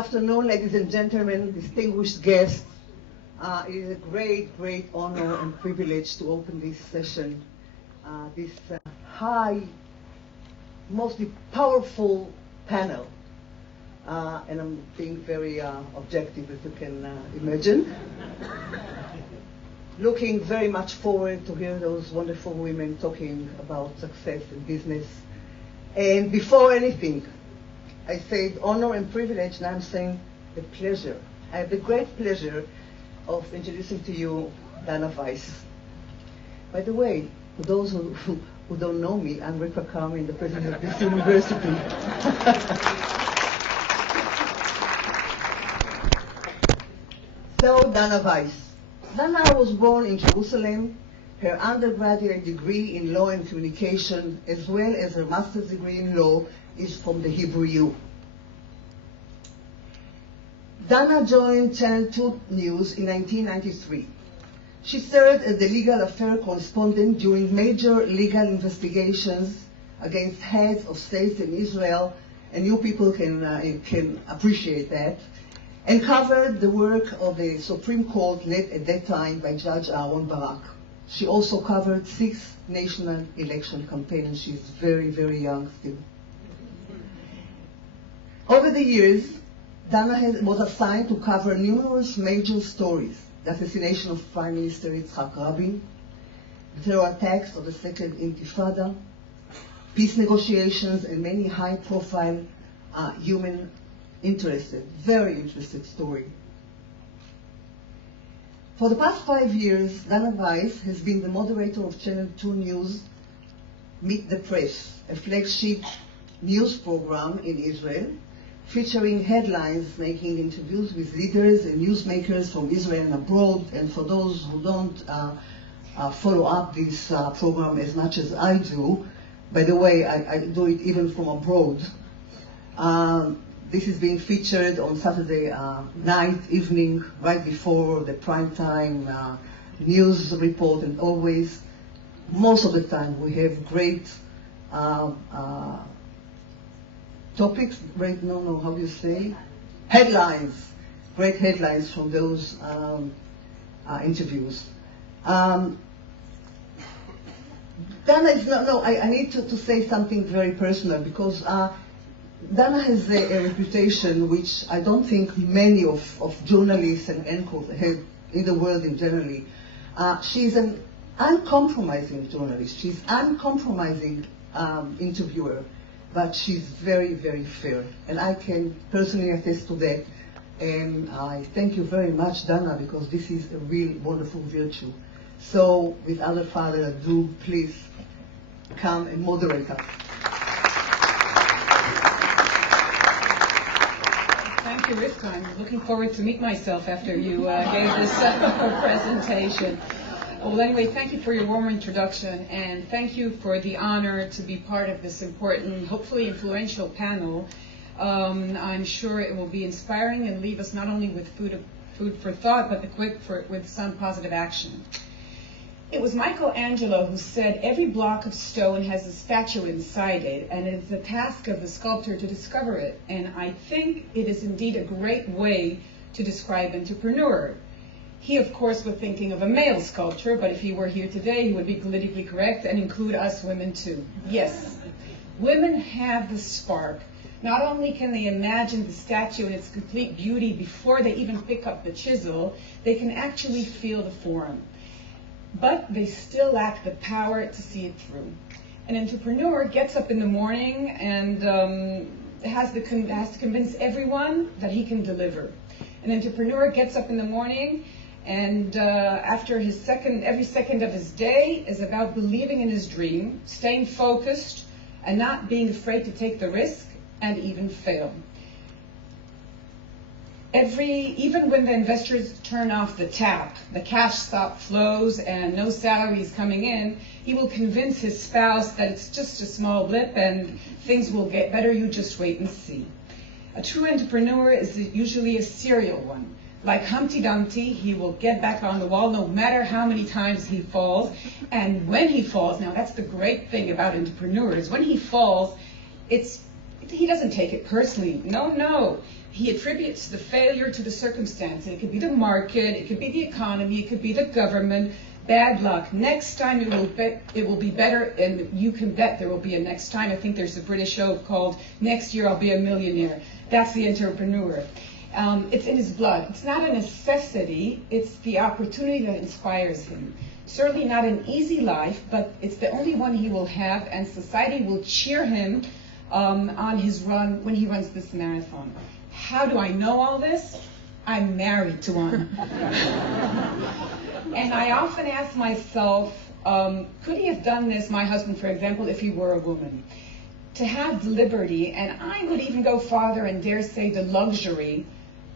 afternoon, ladies and gentlemen, distinguished guests. It is a great, great honor and privilege to open this session, this high, mostly powerful panel. And I'm being very objective, as you can imagine. Looking very much forward to hear those wonderful women talking about success in business. And before anything, I said honor and privilege, now I'm saying the pleasure. I have the great pleasure of introducing to you Dana Weiss. By the way, for those who don't know me, I'm Rika Carmen, the president of this university. So, Dana Weiss. Dana was born in Jerusalem. Her undergraduate degree in law and communication, as well as her master's degree in law, is from the Hebrew U. Dana joined Channel 2 News in 1993. She served as the legal affairs correspondent during major legal investigations against heads of states in Israel, and you people can appreciate that, and covered the work of the Supreme Court led at that time by Judge Aaron Barak. She also covered 6 national election campaigns. She's very, very young still. Over the years, Dana was assigned to cover numerous major stories: the assassination of Prime Minister Yitzhak Rabin, the terror attacks of the Second Intifada, peace negotiations, and many high-profile very interested story. For the past 5 years, Dana Weiss has been the moderator of Channel 2 News Meet the Press, a flagship news program in Israel, featuring headlines, making interviews with leaders and newsmakers from Israel and abroad. And for those who don't follow up this program as much as I do, by the way, I do it even from abroad. This is being featured on Saturday night, evening, right before the prime time news report, and always, most of the time, we have great topics, great, how do you say? Headlines, great headlines from those interviews. Dana is I need to say something very personal, because Dana has a reputation which I don't think many of journalists and anchors have in the world in generally. She's an uncompromising journalist. She's uncompromising interviewer, but she's very, very fair. And I can personally attest to that. And I thank you very much, Dana, because this is a real wonderful virtue. So, without further ado, please come and moderate us. Thank you, Rivka. I'm looking forward to meet myself after you gave this presentation. Well, anyway, thank you for your warm introduction, and thank you for the honor to be part of this important, hopefully influential panel. I'm sure it will be inspiring and leave us not only with food for thought, but with some positive action. It was Michelangelo who said, "Every block of stone has a statue inside it, and it's the task of the sculptor to discover it." And I think it is indeed a great way to describe entrepreneur. He, of course, was thinking of a male sculptor, but if he were here today, he would be politically correct and include us women too. Yes, women have the spark. Not only can they imagine the statue in its complete beauty before they even pick up the chisel, they can actually feel the form. But they still lack the power to see it through. An entrepreneur gets up in the morning and has to convince everyone that he can deliver. An entrepreneur gets up in the morning and after every second of his day is about believing in his dream, staying focused, and not being afraid to take the risk and even fail. Even when the investors turn off the tap, the cash flows and no salary is coming in, he will convince his spouse that it's just a small blip and things will get better, you just wait and see. A true entrepreneur is usually a serial one. Like Humpty Dumpty, he will get back on the wall no matter how many times he falls. And when he falls, now that's the great thing about entrepreneurs, when he falls, it's he doesn't take it personally. No. He attributes the failure to the circumstance. It could be the market, it could be the economy, it could be the government. Bad luck. Next time it will be better, and you can bet there will be a next time. I think there's a British show called Next Year I'll Be a Millionaire. That's the entrepreneur. It's in his blood. It's not a necessity. It's the opportunity that inspires him. Certainly not an easy life, but it's the only one he will have, and society will cheer him on his run when he runs this marathon. How do I know all this? I'm married to one. And I often ask myself, could he have done this, my husband, for example, if he were a woman? To have the liberty, and I would even go farther and dare say the luxury,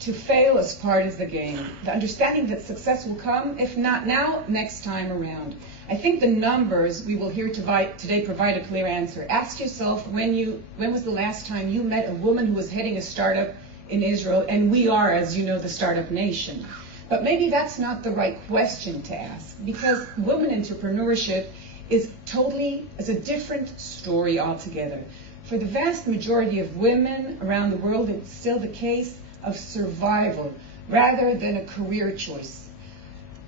to fail as part of the game. The understanding that success will come, if not now, next time around. I think the numbers we will hear today provide a clear answer. Ask yourself, when was the last time you met a woman who was heading a startup in Israel? And we are, as you know, the startup nation. But maybe that's not the right question to ask, because women entrepreneurship is a different story altogether. For the vast majority of women around the world, it's still the case of survival rather than a career choice.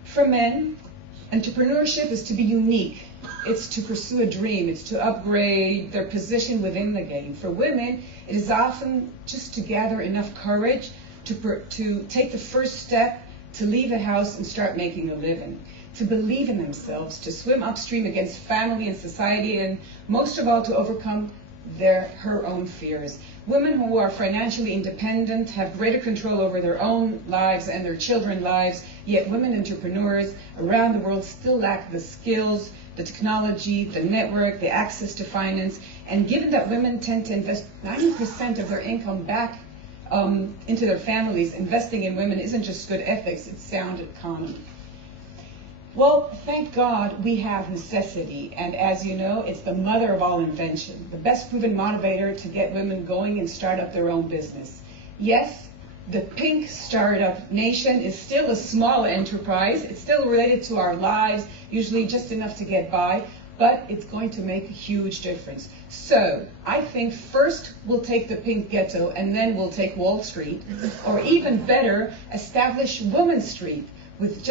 For men, entrepreneurship is to be unique. It's to pursue a dream. It's to upgrade their position within the game. For women, it is often just to gather enough courage to take the first step, to leave the house and start making a living, to believe in themselves, to swim upstream against family and society, and most of all, to overcome her own fears. Women who are financially independent have greater control over their own lives and their children's lives, yet women entrepreneurs around the world still lack the skills, the technology, the network, the access to finance, and given that women tend to invest 90% of their income back into their families, investing in women isn't just good ethics, it's sound economy. Well, thank God we have necessity, and as you know, it's the mother of all invention, the best proven motivator to get women going and start up their own business. Yes, the pink startup nation is still a small enterprise. It's still related to our lives, usually just enough to get by, but it's going to make a huge difference. So I think first we'll take the pink ghetto and then we'll take Wall Street, or even better, establish Woman Street with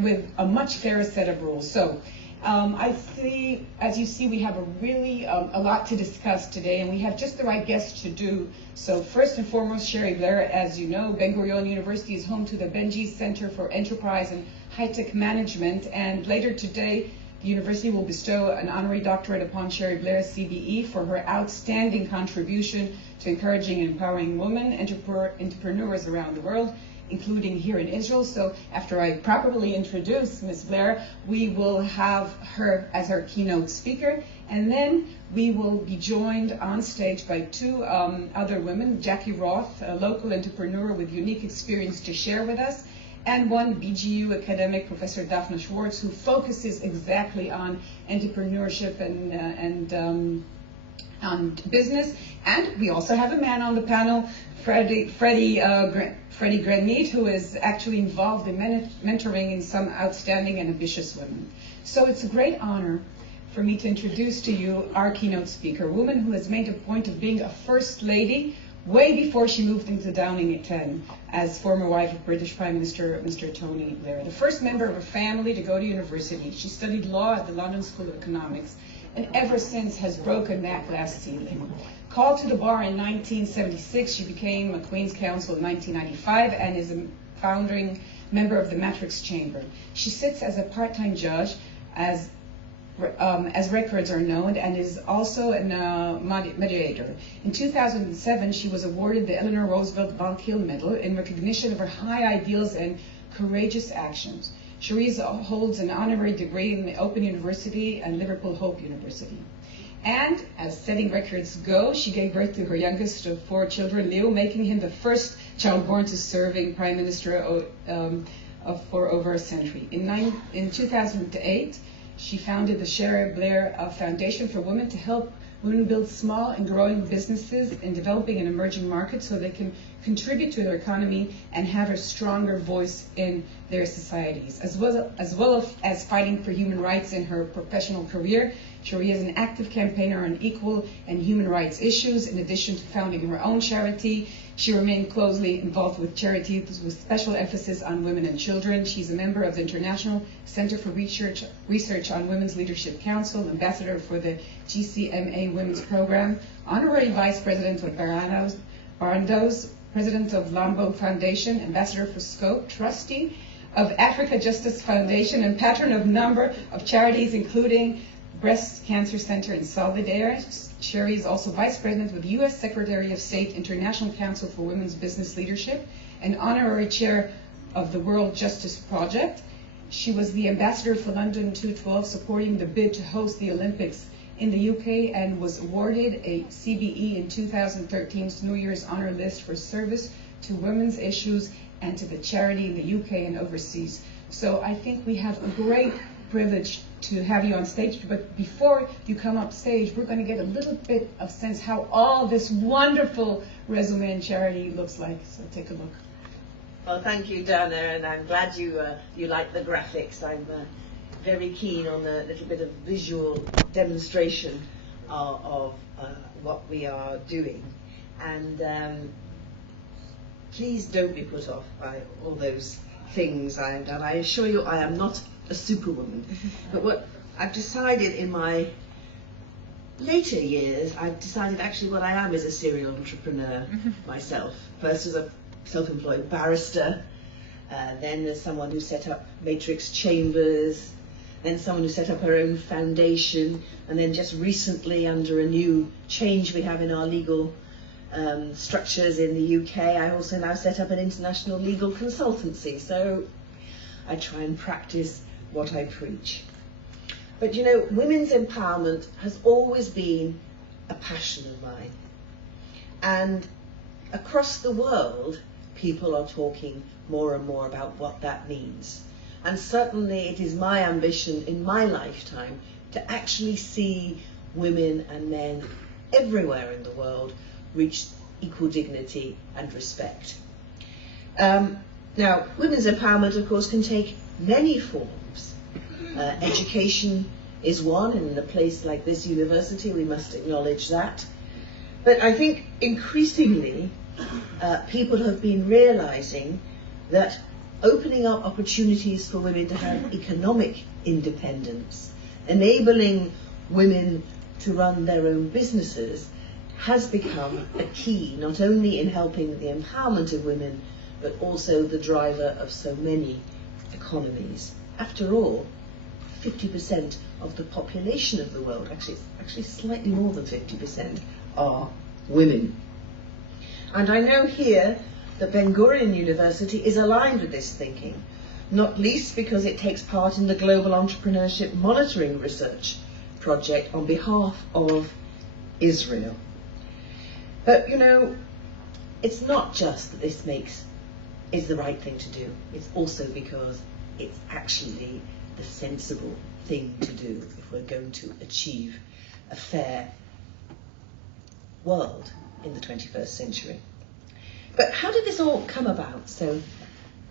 with a much fairer set of rules. So I see, as you see, we have a lot to discuss today, and we have just the right guests to do. So first and foremost, Cherie Blair, as you know, Ben-Gurion University is home to the Benji Center for Enterprise and High-Tech Management, and later today, the university will bestow an honorary doctorate upon Cherie Blair CBE for her outstanding contribution to encouraging and empowering women entrepreneurs around the world, including here in Israel. So after I properly introduce Ms. Blair, we will have her as our keynote speaker, and then we will be joined on stage by two other women, Jackie Roth, a local entrepreneur with unique experience to share with us, and one BGU academic, Professor Daphne Schwartz, who focuses exactly on entrepreneurship and on business. And we also have a man on the panel, Freddie Granit, who is actually involved in mentoring in some outstanding and ambitious women. So it's a great honor for me to introduce to you our keynote speaker, a woman who has made a point of being a first lady way before she moved into Downing at 10 as former wife of British Prime Minister Mr. Tony Blair. The first member of her family to go to university. She studied law at the London School of Economics, and ever since has broken that glass ceiling. Called to the bar in 1976, she became a Queen's Counsel in 1995 and is a founding member of the Matrix Chamber. She sits as a part-time judge as records are known, and is also a mediator. In 2007, she was awarded the Eleanor Roosevelt Von Kiel Medal in recognition of her high ideals and courageous actions. Cherie holds an honorary degree in the Open University and Liverpool Hope University. And as setting records go, she gave birth to her youngest of 4 children, Leo, making him the first child born to serving Prime Minister for over a century. In 2008, she founded the Cherie Blair Foundation for Women to help women build small and growing businesses in developing and emerging markets so they can contribute to their economy, and have a stronger voice in their societies. As well as fighting for human rights in her professional career, Cherie is an active campaigner on equal and human rights issues. In addition to founding her own charity, she remained closely involved with charities with special emphasis on women and children. She's a member of the International Center for Research on Women's Leadership Council, ambassador for the GCMA Women's Program, honorary vice president of Barandos, president of Lambo Foundation, ambassador for Scope, trustee of Africa Justice Foundation, and patron of a number of charities, including Breast Cancer Center in Salvador. Cherie is also Vice President with U.S. Secretary of State, International Council for Women's Business Leadership, and Honorary Chair of the World Justice Project. She was the Ambassador for London 2012, supporting the bid to host the Olympics in the UK, and was awarded a CBE in 2013's New Year's Honor List for service to women's issues and to the charity in the UK and overseas. So I think we have a great privilege to have you on stage, but before you come up stage, we're going to get a little bit of sense how all this wonderful resume and charity looks like. So take a look. Well, thank you, Dana, and I'm glad you like the graphics. I'm very keen on a little bit of visual demonstration of what we are doing, and please don't be put off by all those things I have done. I assure you I am not a superwoman. But what I've decided in my later years, I've decided actually what I am is a serial entrepreneur myself. First as a self-employed barrister, then as someone who set up Matrix Chambers, then someone who set up her own foundation, and then just recently, under a new change we have in our legal structures in the UK, I also now set up an international legal consultancy. So I try and practice what I preach. But you know, women's empowerment has always been a passion of mine. And across the world, people are talking more and more about what that means. And certainly it is my ambition in my lifetime to actually see women and men everywhere in the world reach equal dignity and respect. Now, women's empowerment, of course, can take many forms. Education is one, and in a place like this university, we must acknowledge that. But I think increasingly, people have been realizing that opening up opportunities for women to have economic independence, enabling women to run their own businesses, has become a key, not only in helping the empowerment of women, but also the driver of so many economies. After all, 50% of the population of the world, actually slightly more than 50%, are women. And I know here that Ben-Gurion University is aligned with this thinking, not least because it takes part in the Global Entrepreneurship Monitoring Research Project on behalf of Israel. But you know, it's not just that this is the right thing to do, it's also because it's actually the sensible thing to do if we're going to achieve a fair world in the 21st century. But how did this all come about? So,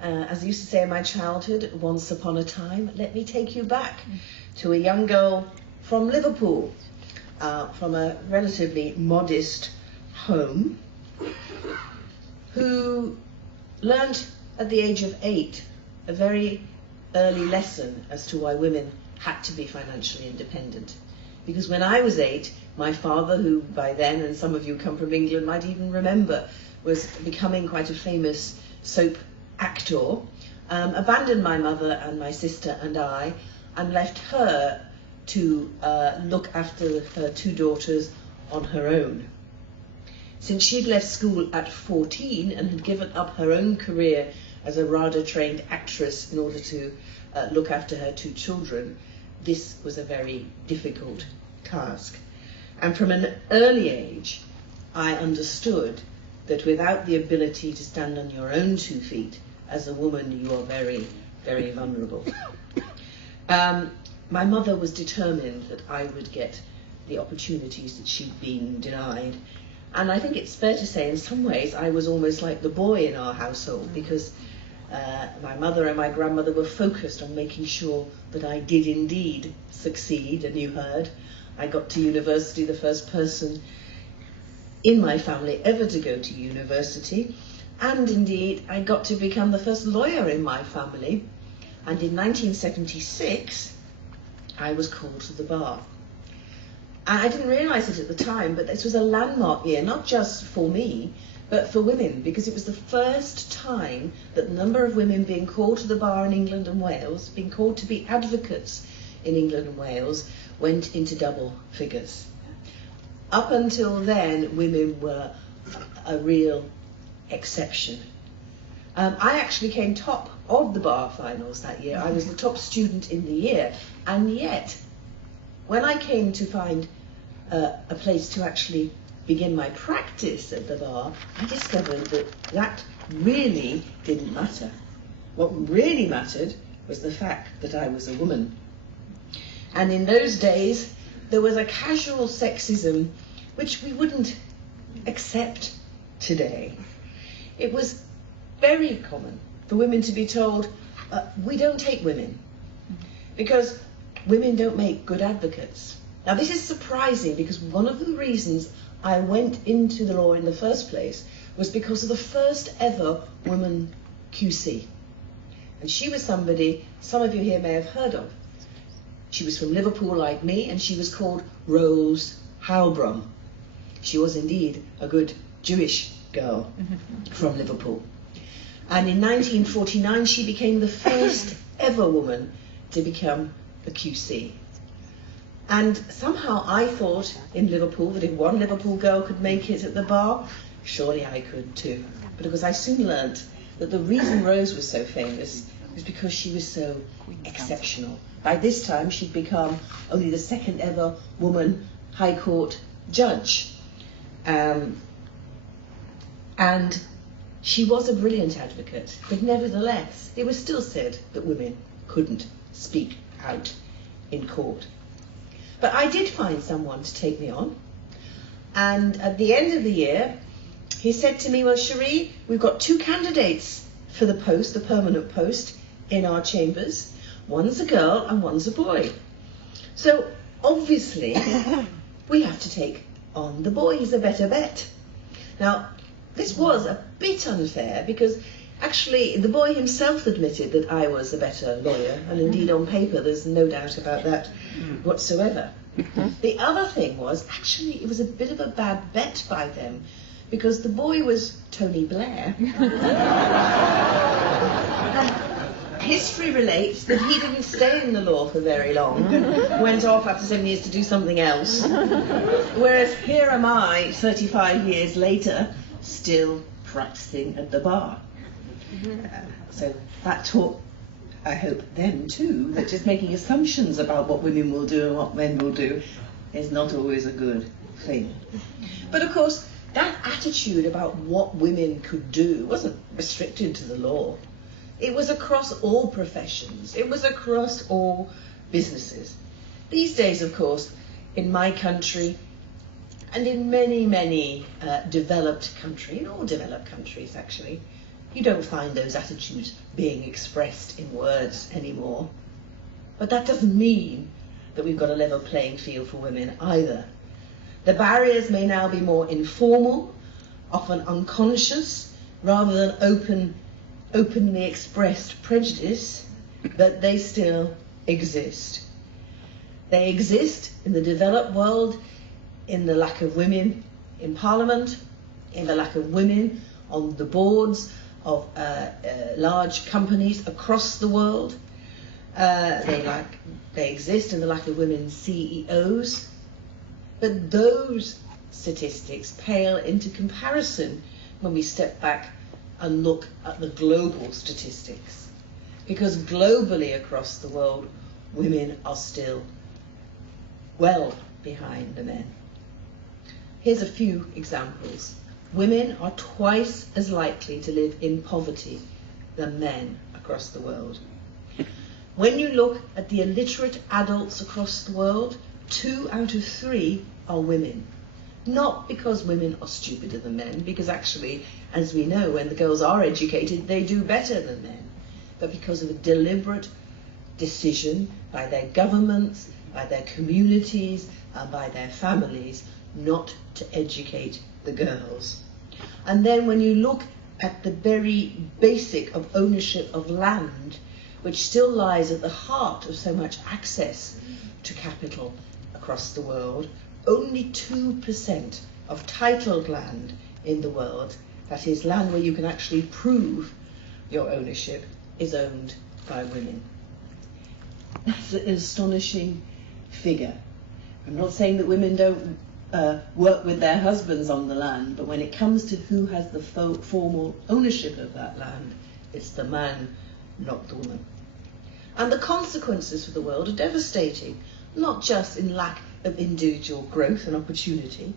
as I used to say in my childhood, once upon a time, let me take you back to a young girl from Liverpool, from a relatively modest home, who learned at the age of 8 a very early lesson as to why women had to be financially independent. Because when I was 8, my father, who by then, and some of you come from England might even remember, was becoming quite a famous soap actor, abandoned my mother and my sister and I, and left her to look after her 2 daughters on her own. Since she'd left school at 14 and had given up her own career as a RADA-trained actress in order to look after her 2 children, this was a very difficult task. And from an early age, I understood that without the ability to stand on your own 2 feet, as a woman, you are very, very vulnerable. My mother was determined that I would get the opportunities that she'd been denied, And I think it's fair to say, in some ways, I was almost like the boy in our household, because my mother and my grandmother were focused on making sure that I did indeed succeed, and you heard. I got to university, the first person in my family ever to go to university, and indeed I got to become the first lawyer in my family, and in 1976 I was called to the bar. And I didn't realise it at the time, but this was a landmark year, not just for me, but for women, because it was the first time that the number of women being called to the bar in England and Wales, being called to be advocates in England and Wales, went into double figures. Up until then, women were a real exception. I actually came top of the bar finals that year. I was the top student in the year, and yet, when I came to find a place to actually begin my practice at the bar, I discovered that that really didn't matter. What really mattered was the fact that I was a woman. And in those days, there was a casual sexism which we wouldn't accept today. It was very common for women to be told, we don't take women, because women don't make good advocates. Now this is surprising, because one of the reasons I went into the law in the first place was because of the first ever woman QC. And she was somebody some of you here may have heard of. She was from Liverpool like me, and she was called Rose Halbrom. She was indeed a good Jewish girl from Liverpool. And in 1949 she became the first ever woman to become a QC. And somehow I thought in Liverpool that if one Liverpool girl could make it at the bar, surely I could too. But of course I soon learnt that the reason Rose was so famous was because she was so exceptional. By this time she'd become only the second ever woman High Court judge. And she was a brilliant advocate, but nevertheless it was still said that women couldn't speak out in court. But I did find someone to take me on, and at the end of the year he said to me, well, Cherie, we've got 2 candidates for the post, the permanent post in our chambers. One's a girl and one's a boy. So obviously we have to take on the boy. He's a better bet. Now this was a bit unfair, because actually the boy himself admitted that I was a better lawyer, and indeed on paper there's no doubt about that whatsoever. The other thing was, actually it was a bit of a bad bet by them, because the boy was Tony Blair. And history relates that he didn't stay in the law for very long, went off after 7 years to do something else, whereas here am I 35 years later still practicing at the bar. So that taught, I hope, them too, that just making assumptions about what women will do and what men will do is not always a good thing. But of course, that attitude about what women could do wasn't restricted to the law. It was across all professions. It was across all businesses. These days, of course, in my country, and in many, many developed countries, in all developed countries actually, you don't find those attitudes being expressed in words anymore. But that doesn't mean that we've got a level playing field for women either. The barriers may now be more informal, often unconscious, rather than openly expressed prejudice, but they still exist. They exist in the developed world, in the lack of women in Parliament, in the lack of women on the boards of large companies across the world. They exist in the lack of women CEOs. But those statistics pale into comparison when we step back and look at the global statistics. Because globally across the world, women are still well behind the men. Here's a few examples. Women are twice as likely to live in poverty than men across the world. When you look at the illiterate adults across the world, 2 out of 3 are women. Not because women are stupider than men, because actually, as we know, when the girls are educated, they do better than men, but because of a deliberate decision by their governments, by their communities, and by their families not to educate the girls. And then when you look at the very basic of ownership of land, which still lies at the heart of so much access to capital across the world, only 2% of titled land in the world, that is land where you can actually prove your ownership, is owned by women. That's an astonishing figure. I'm not saying that women don't work with their husbands on the land, but when it comes to who has the formal ownership of that land, it's the man, not the woman. And the consequences for the world are devastating, not just in lack of individual growth and opportunity,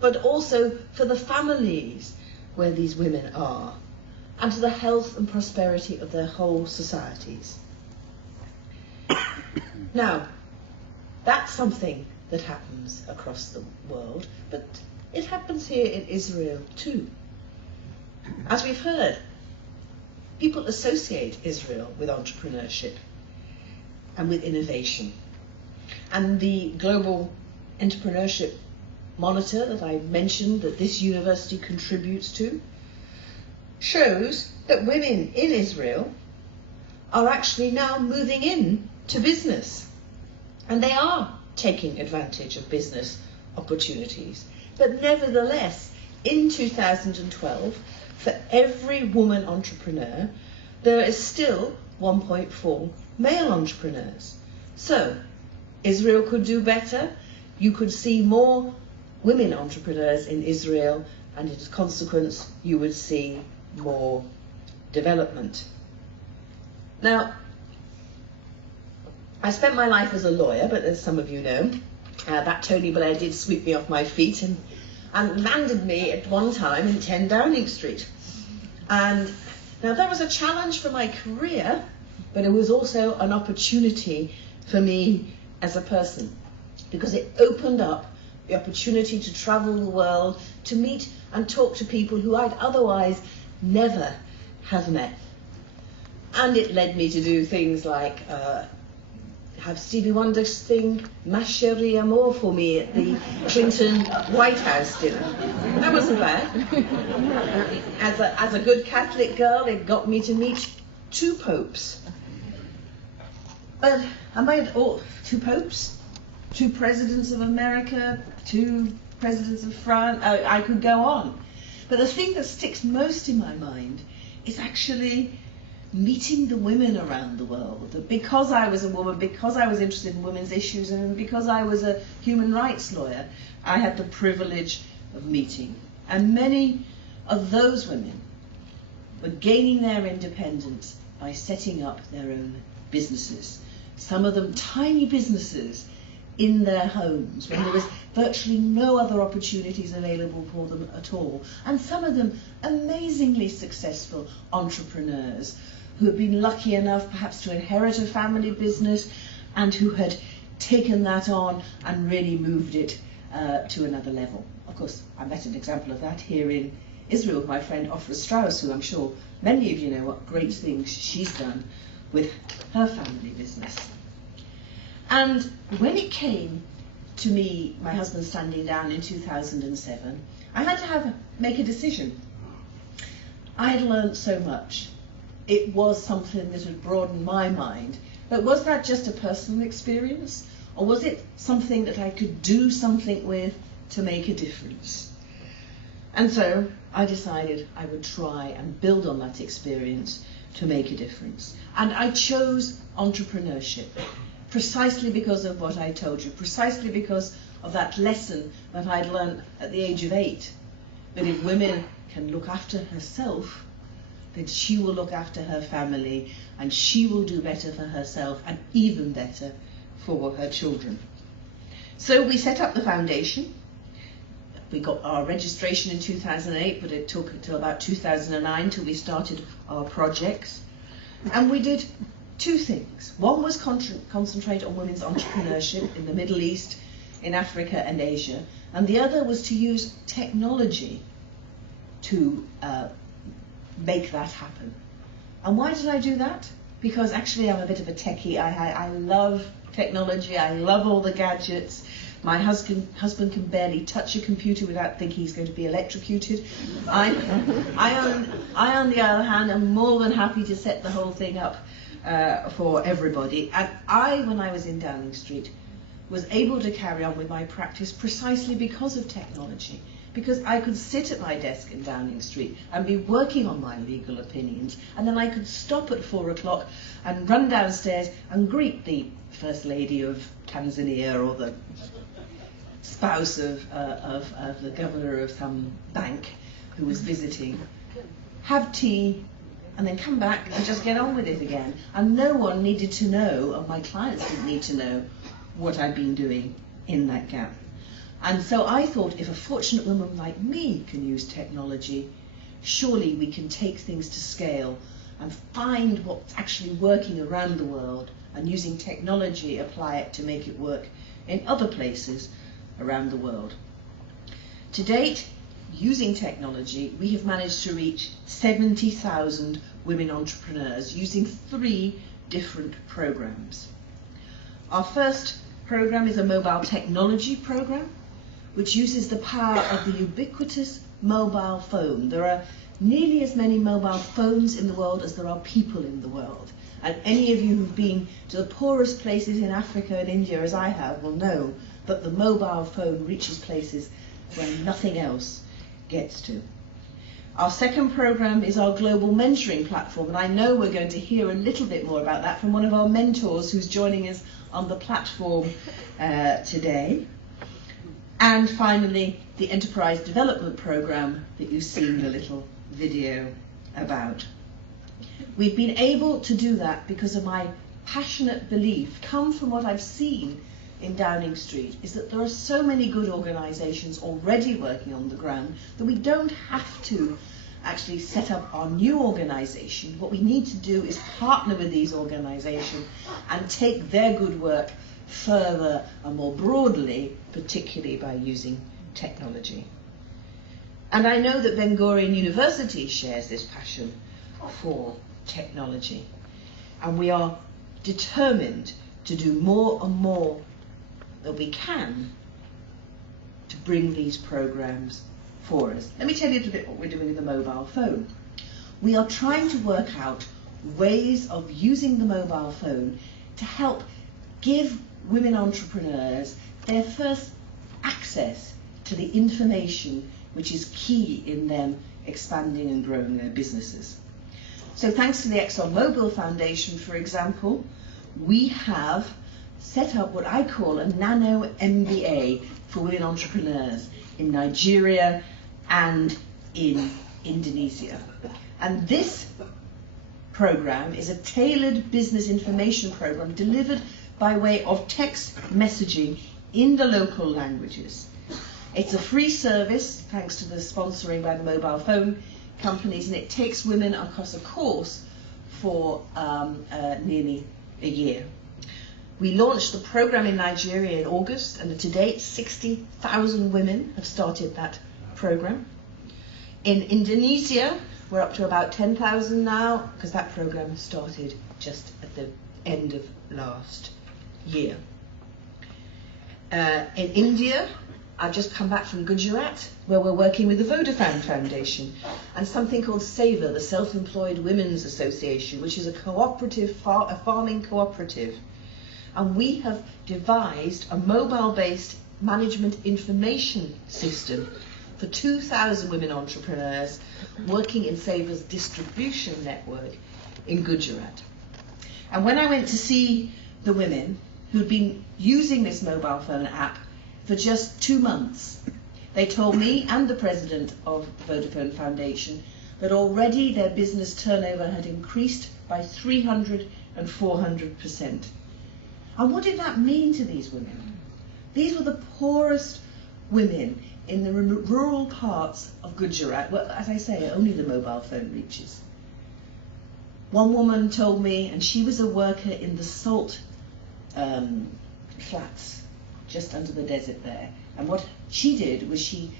but also for the families where these women are, and to the health and prosperity of their whole societies. Now, that's something that happens across the world, but it happens here in Israel too. As we've heard, people associate Israel with entrepreneurship and with innovation. And the global entrepreneurship monitor that I mentioned that this university contributes to shows that women in Israel are actually now moving in to business, and they are taking advantage of business opportunities. But nevertheless, in 2012, for every woman entrepreneur, there is still 1.4 male entrepreneurs. So, Israel could do better. You could see more women entrepreneurs in Israel, and as a consequence, you would see more development. Now, I spent my life as a lawyer, but as some of you know, that Tony Blair did sweep me off my feet and landed me at one time in 10 Downing Street. And now that was a challenge for my career, but it was also an opportunity for me as a person, because it opened up the opportunity to travel the world, to meet and talk to people who I'd otherwise never have met. And it led me to do things like have Stevie Wonder sing Ma Cherie Amour for me at the Clinton White House dinner. That wasn't bad. As a good Catholic girl, it got me to meet 2 popes. But two popes, 2 presidents of America, 2 presidents of France, I could go on. But the thing that sticks most in my mind is actually meeting the women around the world. Because I was a woman, because I was interested in women's issues, and because I was a human rights lawyer, I had the privilege of meeting. And many of those women were gaining their independence by setting up their own businesses. Some of them tiny businesses in their homes when there was virtually no other opportunities available for them at all. And some of them amazingly successful entrepreneurs who had been lucky enough perhaps to inherit a family business and who had taken that on and really moved it to another level. Of course, I met an example of that here in Israel with my friend Ofra Strauss, who I'm sure many of you know what great things she's done with her family business. And when it came to me, my husband standing down in 2007, I had to make a decision. I had learned so much. It was something that had broadened my mind. But was that just a personal experience? Or was it something that I could do something with to make a difference? And so I decided I would try and build on that experience to make a difference. And I chose entrepreneurship precisely because of what I told you, precisely because of that lesson that I'd learned at the age of 8. That if women can look after herself, that she will look after her family, and she will do better for herself and even better for her children. So we set up the foundation. We got our registration in 2008, but it took until about 2009 till we started our projects. And we did 2 things. One was concentrate on women's entrepreneurship in the Middle East, in Africa and Asia, and the other was to use technology to make that happen. And why did I do that? Because actually I'm a bit of a techie. I love technology, I love all the gadgets. My husband can barely touch a computer without thinking he's going to be electrocuted. I on the other hand, am more than happy to set the whole thing up for everybody. And when I was in Downing Street, was able to carry on with my practice precisely because of technology. Because I could sit at my desk in Downing Street and be working on my legal opinions, and then I could stop at 4 o'clock and run downstairs and greet the First Lady of Tanzania or the spouse of the governor of some bank who was visiting, have tea, and then come back and just get on with it again. And no one needed to know, or my clients didn't need to know, what I'd been doing in that gap. And so I thought, if a fortunate woman like me can use technology, surely we can take things to scale and find what's actually working around the world, and using technology, apply it to make it work in other places around the world. To date, using technology, we have managed to reach 70,000 women entrepreneurs using 3 different programs. Our first program is a mobile technology program, which uses the power of the ubiquitous mobile phone. There are nearly as many mobile phones in the world as there are people in the world. And any of you who've been to the poorest places in Africa and India, as I have, will know that the mobile phone reaches places where nothing else gets to. Our second program is our global mentoring platform, and I know we're going to hear a little bit more about that from one of our mentors who's joining us on the platform today. And finally, the enterprise development program that you've seen the little video about. We've been able to do that because of my passionate belief, come from what I've seen in Downing Street, is that there are so many good organisations already working on the ground that we don't have to actually set up our new organisation. What we need to do is partner with these organisations and take their good work further and more broadly, particularly by using technology. And I know that Ben-Gurion University shares this passion for technology, and we are determined to do more and more that we can to bring these programs for us. Let me tell you a little bit what we're doing with the mobile phone. We are trying to work out ways of using the mobile phone to help give women entrepreneurs their first access to the information which is key in them expanding and growing their businesses. So thanks to the ExxonMobil Foundation, for example, we have set up what I call a nano MBA for women entrepreneurs in Nigeria and in Indonesia. And this program is a tailored business information program delivered by way of text messaging in the local languages. It's a free service, thanks to the sponsoring by the mobile phone companies, and it takes women across a course for nearly a year. We launched the program in Nigeria in August, and to date 60,000 women have started that program. In Indonesia, we're up to about 10,000 now, because that program started just at the end of last year. In India, I've just come back from Gujarat, where we're working with the Vodafone Foundation and something called SAVER, the Self-Employed Women's Association, which is a cooperative, a farming cooperative. And we have devised a mobile-based management information system for 2,000 women entrepreneurs working in SAVER's distribution network in Gujarat. And when I went to see the women who'd been using this mobile phone app for just 2 months, they told me and the president of the Vodafone Foundation that already their business turnover had increased by 300 and 400%. And what did that mean to these women? These were the poorest women in the rural parts of Gujarat, where, as I say, only the mobile phone reaches. One woman told me, and she was a worker in the salt flats. just under the desert there. And what she did was she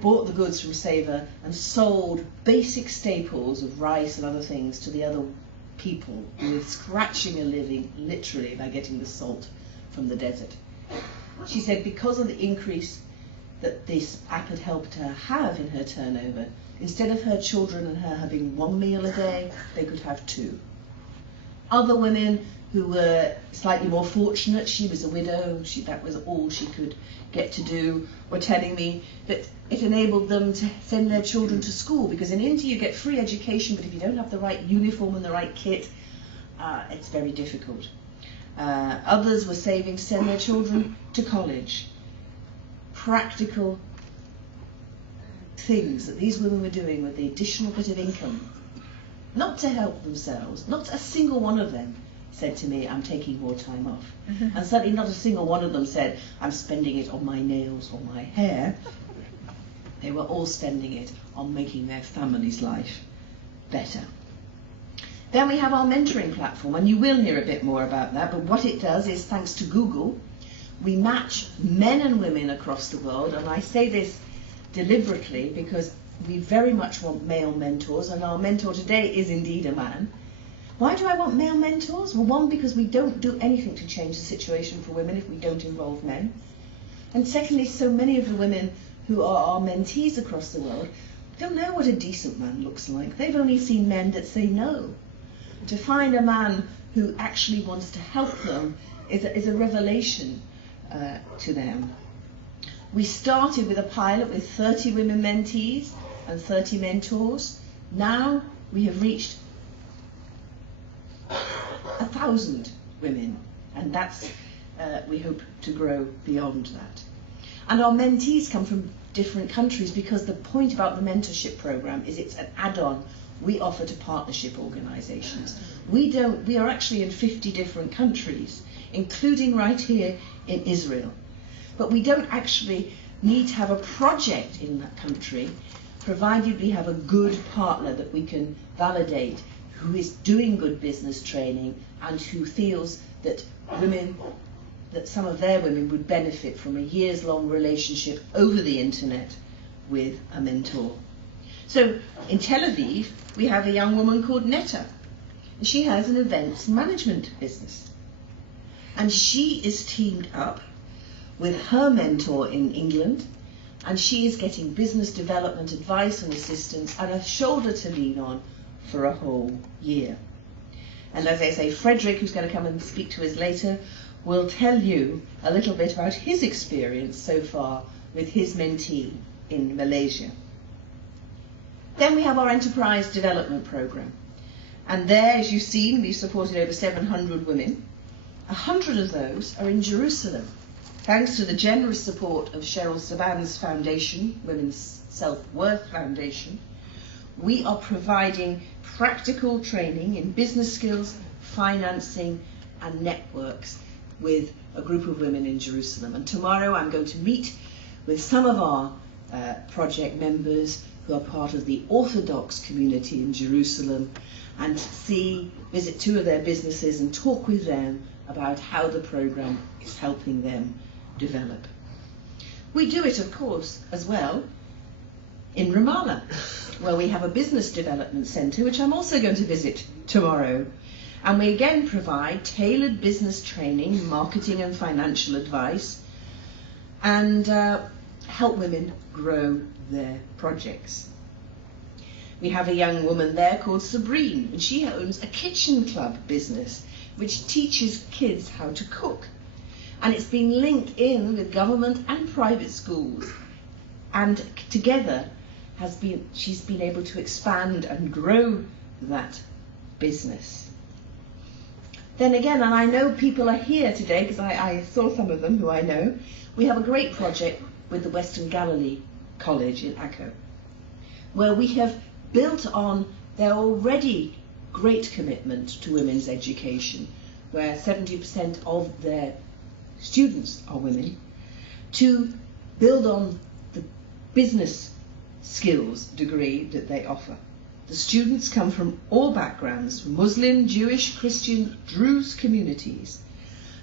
bought the goods from Sava and sold basic staples of rice and other things to the other people who were scratching a living literally by getting the salt from the desert. She said because of the increase that this app had helped her have in her turnover, instead of her children and her having 1 meal a day, they could have 2. Other women who were slightly more fortunate, she was a widow, that was all she could get to do, were telling me that it enabled them to send their children to school, because in India you get free education, but if you don't have the right uniform and the right kit, it's very difficult. Others were saving to send their children to college. Practical things that these women were doing with the additional bit of income, not to help themselves. Not a single one of them said to me, I'm taking more time off. And certainly not a single one of them said, I'm spending it on my nails or my hair. They were all spending it on making their family's life better. Then we have our mentoring platform, and you will hear a bit more about that, but what it does is, thanks to Google, we match men and women across the world, and I say this deliberately because we very much want male mentors, and our mentor today is indeed a man. Why do I want male mentors? Well, one, because we don't do anything to change the situation for women if we don't involve men. And secondly, so many of the women who are our mentees across the world don't know what a decent man looks like. They've only seen men that say no. To find a man who actually wants to help them is a revelation to them. We started with a pilot with 30 women mentees and 30 mentors. Now we have reached 1,000 women, and that's we hope to grow beyond that. And our mentees come from different countries, because the point about the mentorship program is it's an add-on we offer to partnership organizations. We are actually in 50 different countries, including right here in Israel. But we don't actually need to have a project in that country, provided we have a good partner that we can validate, who is doing good business training and who feels that some of their women would benefit from a years-long relationship over the internet with a mentor. So in Tel Aviv, we have a young woman called Netta, and she has an events management business. And she is teamed up with her mentor in England, and she is getting business development advice and assistance and a shoulder to lean on for a whole year. And as I say, Frederick, who's going to come and speak to us later, will tell you a little bit about his experience so far with his mentee in Malaysia. Then we have our enterprise development program. And there, as you've seen, we've supported over 700 women. 100 of those are in Jerusalem, thanks to the generous support of Cheryl Saban's foundation, Women's Self-Worth Foundation. We are providing practical training in business skills, financing, and networks with a group of women in Jerusalem. And tomorrow I'm going to meet with some of our project members who are part of the Orthodox community in Jerusalem, and visit 2 of their businesses and talk with them about how the program is helping them develop. We do it, of course, as well in Ramallah, where we have a business development centre, which I'm also going to visit tomorrow. And we again provide tailored business training, marketing and financial advice, and help women grow their projects. We have a young woman there called Sabrine, and she owns a kitchen club business which teaches kids how to cook. And it's been linked in with government and private schools, and together she's been able to expand and grow that business. Then again, and I know people are here today because I saw some of them who I know, we have a great project with the Western Galilee College in Akko, where we have built on their already great commitment to women's education, where 70% of their students are women, to build on the business skills degree that they offer. The students come from all backgrounds, Muslim, Jewish, Christian, Druze communities.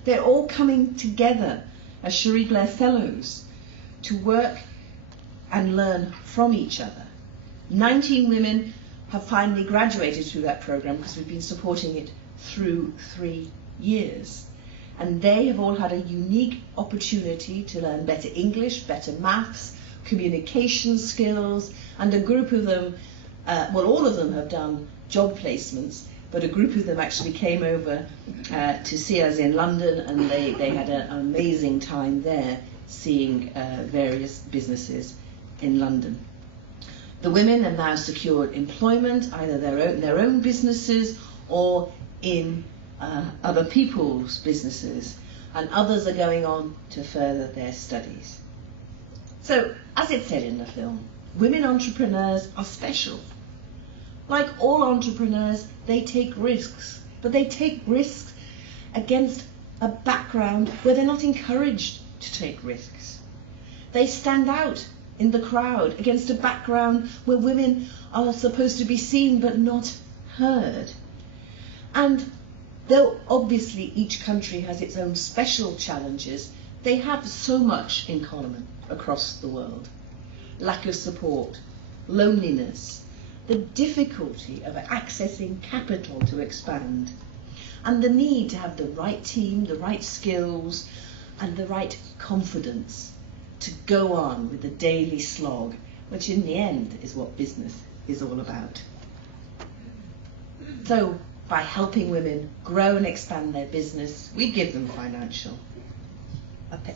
They're all coming together as Cherie Blair Fellows to work and learn from each other. 19 women have finally graduated through that program because we've been supporting it through 3 years. And they have all had a unique opportunity to learn better English, better maths, communication skills, and a group of them, well, all of them have done job placements, but a group of them actually came over to see us in London, and they had an amazing time there seeing various businesses in London. The women have now secured employment, either their own businesses or in other people's businesses, and others are going on to further their studies. So, as it said in the film, women entrepreneurs are special. Like all entrepreneurs, they take risks, but they take risks against a background where they're not encouraged to take risks. They stand out in the crowd against a background where women are supposed to be seen but not heard. And though obviously each country has its own special challenges, they have so much in common across the world. Lack of support, loneliness, the difficulty of accessing capital to expand, and the need to have the right team, the right skills, and the right confidence to go on with the daily slog, which in the end is what business is all about. So, by helping women grow and expand their business, we give them financial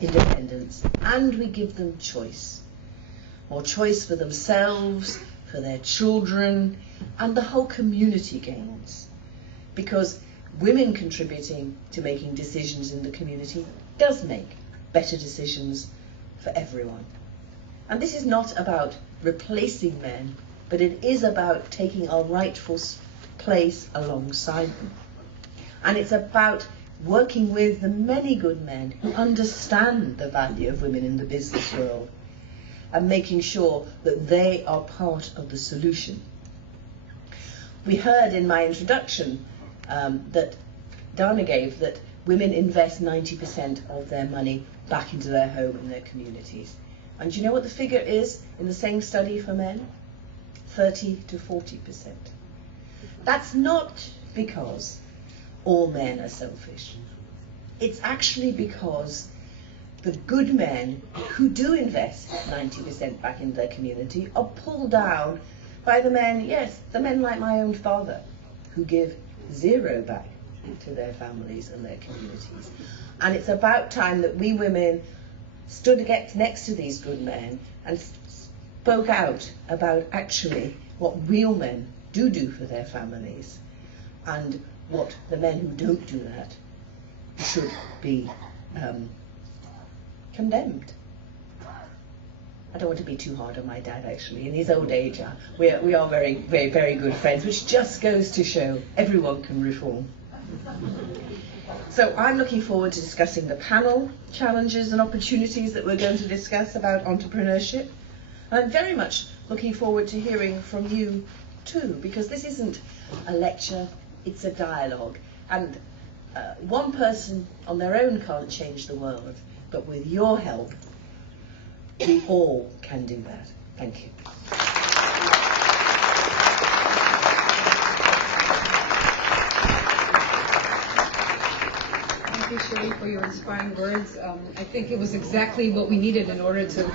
independence, and we give them choice. More choice for themselves, for their children, and the whole community gains. Because women contributing to making decisions in the community does make better decisions for everyone. And this is not about replacing men, but it is about taking our rightful place alongside them. And it's about working with the many good men who understand the value of women in the business world and making sure that they are part of the solution. We heard in my introduction that Dana gave that women invest 90% of their money back into their home and their communities. And do you know what the figure is in the same study for men? 30 to 40%. That's not because all men are selfish. It's actually because the good men who do invest 90% back in their community are pulled down by the men, yes, the men like my own father, who give 0 back to their families and their communities. And it's about time that we women stood next to these good men and spoke out about actually what real men do for their families, and what the men who don't do that should be condemned. I don't want to be too hard on my dad, actually. In his old age, we are very, very, very good friends, which just goes to show everyone can reform. So I'm looking forward to discussing the panel challenges and opportunities that we're going to discuss about entrepreneurship. And I'm very much looking forward to hearing from you too, because this isn't a lecture, it's a dialogue. And one person on their own can't change the world, but with your help, we all can do that. Thank you. Thank you, Cherie, for your inspiring words. I think it was exactly what we needed in order to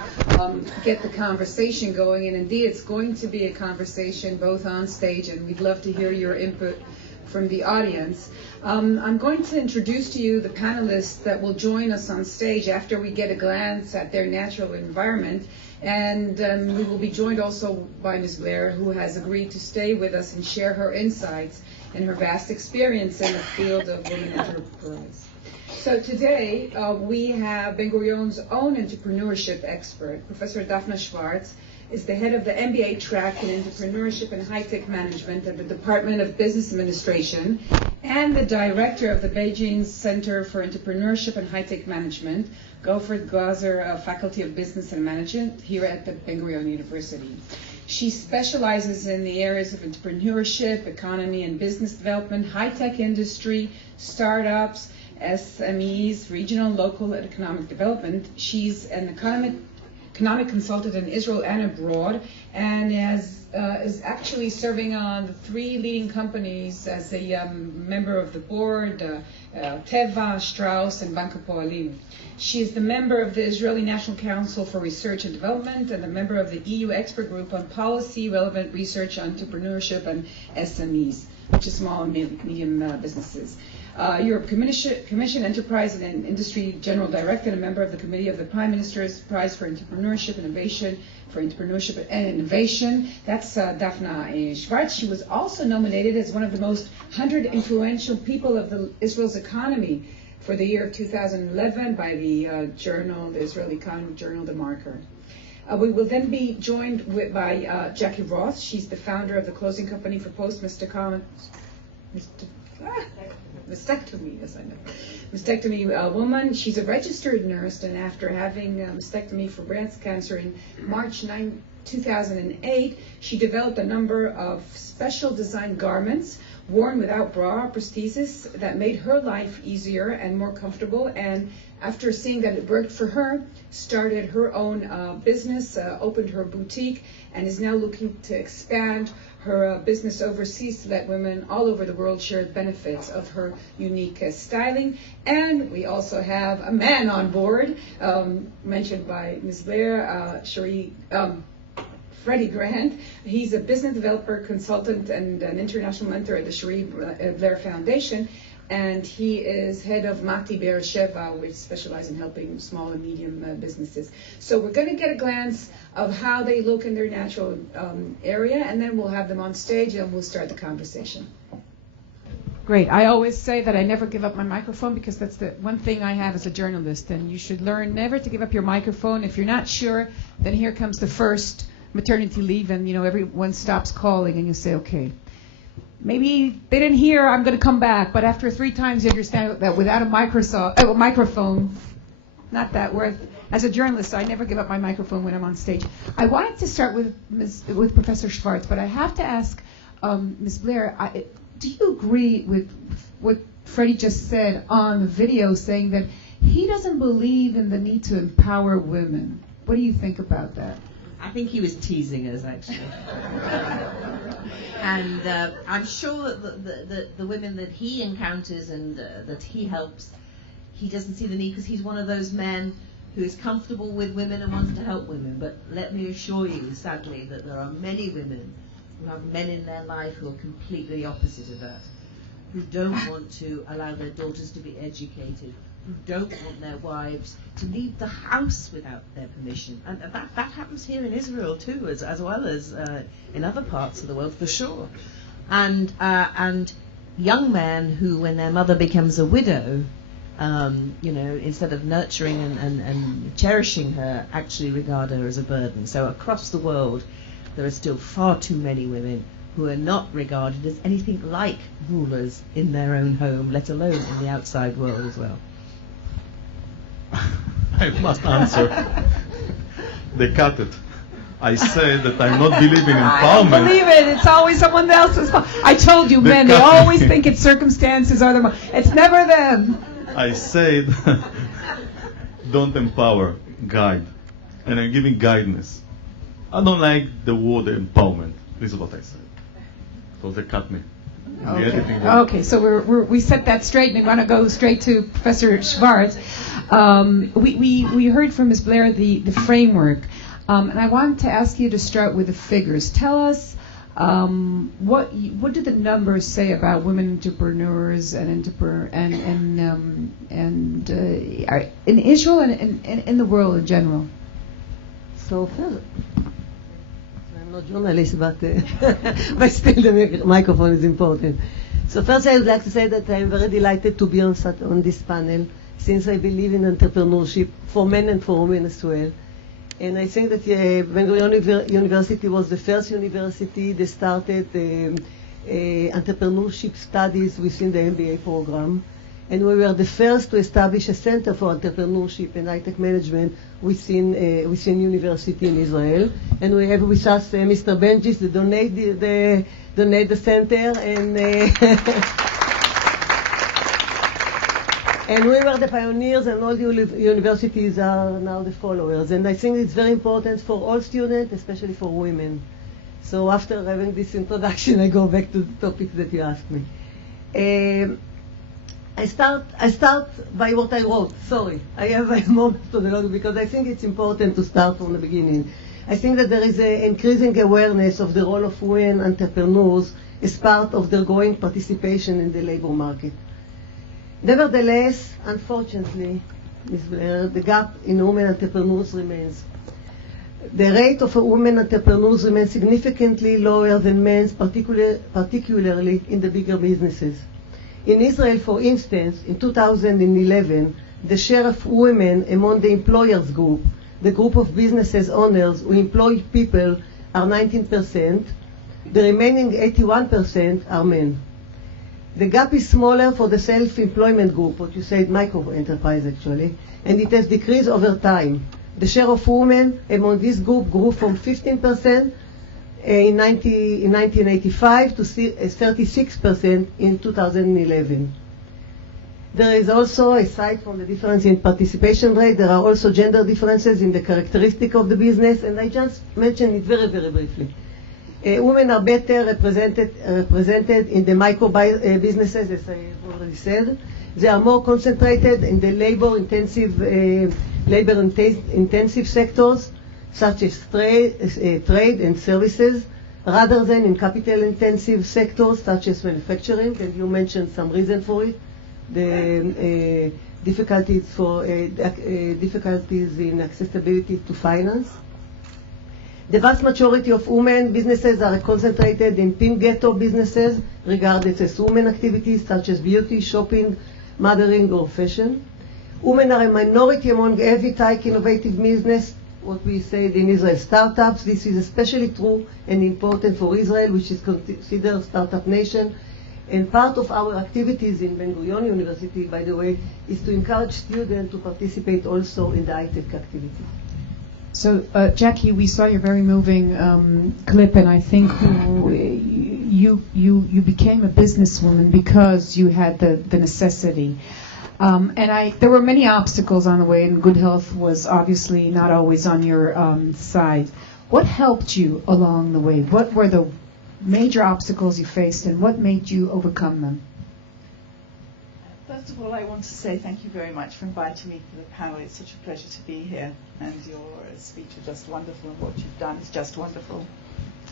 get the conversation going. And indeed, it's going to be a conversation both on stage, and we'd love to hear your input from the audience. I'm going to introduce to you the panelists that will join us on stage after we get a glance at their natural environment. And we will be joined also by Ms. Blair, who has agreed to stay with us and share her insights and her vast experience in the field of women entrepreneurs. So today we have Ben-Gurion's own entrepreneurship expert, Professor Daphna Schwartz, is the head of the MBA track in Entrepreneurship and High-Tech Management at the Department of Business Administration and the director of the Beijing Center for Entrepreneurship and High-Tech Management, Goffert Glaser Faculty of Business and Management here at the Ben-Gurion University. She specializes in the areas of entrepreneurship, economy and business development, high-tech industry, startups, SMEs, regional and local economic development. She's an economic consultant in Israel and abroad, and is actually serving on the 3 leading companies as a member of the board, Teva, Strauss, and Bank Hapoalim. She is the member of the Israeli National Council for Research and Development and a member of the EU Expert Group on Policy, Relevant Research, Entrepreneurship, and SMEs, which is small and medium businesses. Europe Commission Enterprise and Industry General Director and a member of the Committee of the Prime Minister's Prize for Entrepreneurship and Innovation. That's Daphna Schwartz. She was also nominated as one of the most 100 influential people of Israel's economy for the year of 2011 by the Israeli Economic Journal, The Marker. We will then be joined by Jackie Roth. She's the founder of the closing company for post-mastectomy, yes, I know. Mastectomy woman. She's a registered nurse, and after having mastectomy for breast cancer in March 2008, she developed a number of special design garments worn without bra or prosthesis that made her life easier and more comfortable. And after seeing that it worked for her, started her own business, opened her boutique, and is now looking to expand her business overseas to let women all over the world share the benefits of her unique styling. And we also have a man on board, mentioned by Ms. Blair, Freddie Grant. He's a business developer, consultant, and an international mentor at the Cherie Blair Foundation. And he is head of Mati Beersheva, which specializes in helping small and medium businesses. So we're going to get a glance of how they look in their natural area, and then we'll have them on stage and we'll start the conversation. Great. I always say that I never give up my microphone because that's the one thing I have as a journalist, and you should learn never to give up your microphone. If you're not sure, then here comes the first maternity leave, and everyone stops calling and you say, okay, maybe they didn't hear, I'm going to come back, but after 3 times you understand that without a microphone, not that worth. As a journalist, I never give up my microphone when I'm on stage. I wanted to start with Professor Schwartz, but I have to ask Ms. Blair, do you agree with what Freddie just said on the video, saying that he doesn't believe in the need to empower women? What do you think about that? I think he was teasing us, actually. And I'm sure that the women that he encounters and that he helps, he doesn't see the need because he's one of those men who is comfortable with women and wants to help women. But let me assure you, sadly, that there are many women who have men in their life who are completely opposite of that, who don't want to allow their daughters to be educated, who don't want their wives to leave the house without their permission. And that happens here in Israel too, as well as in other parts of the world, for sure. And young men who, when their mother becomes a widow, instead of nurturing and cherishing her, actually regard her as a burden. So across the world, there are still far too many women who are not regarded as anything like rulers in their own home, let alone in the outside world as well. I must answer. They cut it. I say that I'm not believing in empowerment. I don't believe it. It's always someone else's fault. I told you, men, they always think it's circumstances or the. It's never them. I said, don't empower, guide. And I'm giving guidance. I don't like the word empowerment. This is what I said. So they cut me. Okay, so we set that straight, and we want to go straight to Professor Schwartz. We heard from Ms. Blair the framework, and I wanted to ask you to start with the figures. Tell us what do the numbers say about women entrepreneurs and in Israel and in the world in general. So first, I'm not a journalist, but still the microphone is important. So first I would like to say that I'm very delighted to be on this panel, since I believe in entrepreneurship for men and for women as well. And I think that Ben-Gurion University was the first university that started entrepreneurship studies within the MBA program. And we were the first to establish a center for entrepreneurship and high-tech management within university in Israel. And we have with us Mr. Benjis that donate the center, and And we were the pioneers, and all the universities are now the followers. And I think it's very important for all students, especially for women. So after having this introduction, I go back to the topic that you asked me. I start by what I wrote. Sorry, I have a moment to the log because I think it's important to start from the beginning. I think that there is an increasing awareness of the role of women entrepreneurs as part of their growing participation in the labor market. Nevertheless, unfortunately, Ms. Blair, the gap in women entrepreneurs remains. The rate of women entrepreneurs remains significantly lower than men's, particularly in the bigger businesses. In Israel, for instance, in 2011, the share of women among the employers group, the group of businesses owners who employ people, are 19%. The remaining 81% are men. The gap is smaller for the self-employment group, what you said, micro-enterprise actually, and it has decreased over time. The share of women among this group grew from 15% in 1985 to 36% in 2011. There is also, aside from the difference in participation rate, there are also gender differences in the characteristic of the business, and I just mentioned it very, very briefly. Women are better represented in the micro businesses, as I already said. They are more concentrated in the labor-intensive sectors, such as trade and services, rather than in capital-intensive sectors, such as manufacturing, and you mentioned some reason for it. The difficulties in accessibility to finance. The vast majority of women businesses are concentrated in pink ghetto businesses regarded as women activities such as beauty, shopping, mothering, or fashion. Women are a minority among heavy tech innovative business, what we said in Israel, startups. This is especially true and important for Israel, which is considered a startup nation. And part of our activities in Ben-Gurion University, by the way, is to encourage students to participate also in the high-tech activities. So, Jackie, we saw your very moving clip, and I think you became a businesswoman because you had the necessity. There were many obstacles on the way, and good health was obviously not always on your side. What helped you along the way? What were the major obstacles you faced, and what made you overcome them? First of all, I want to say thank you very much for inviting me to the panel. It's such a pleasure to be here, and your speech was just wonderful, and what you've done is just wonderful.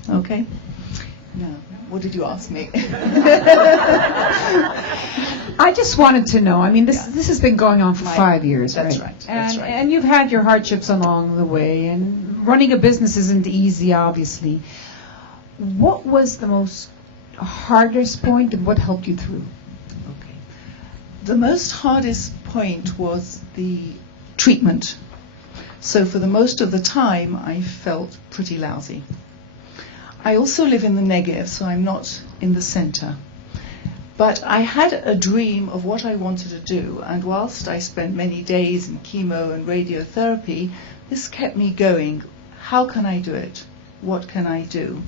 Okay? Now, what did you ask me? I just wanted to know, I mean, this has been going on for 5 years, that's right? Right. That's right. And you've had your hardships along the way, and running a business isn't easy, obviously. What was the most hardest point, and what helped you through? The most hardest point was the treatment. So for the most of the time, I felt pretty lousy. I also live in the Negev, so I'm not in the center. But I had a dream of what I wanted to do, and whilst I spent many days in chemo and radiotherapy, this kept me going. How can I do it? What can I do?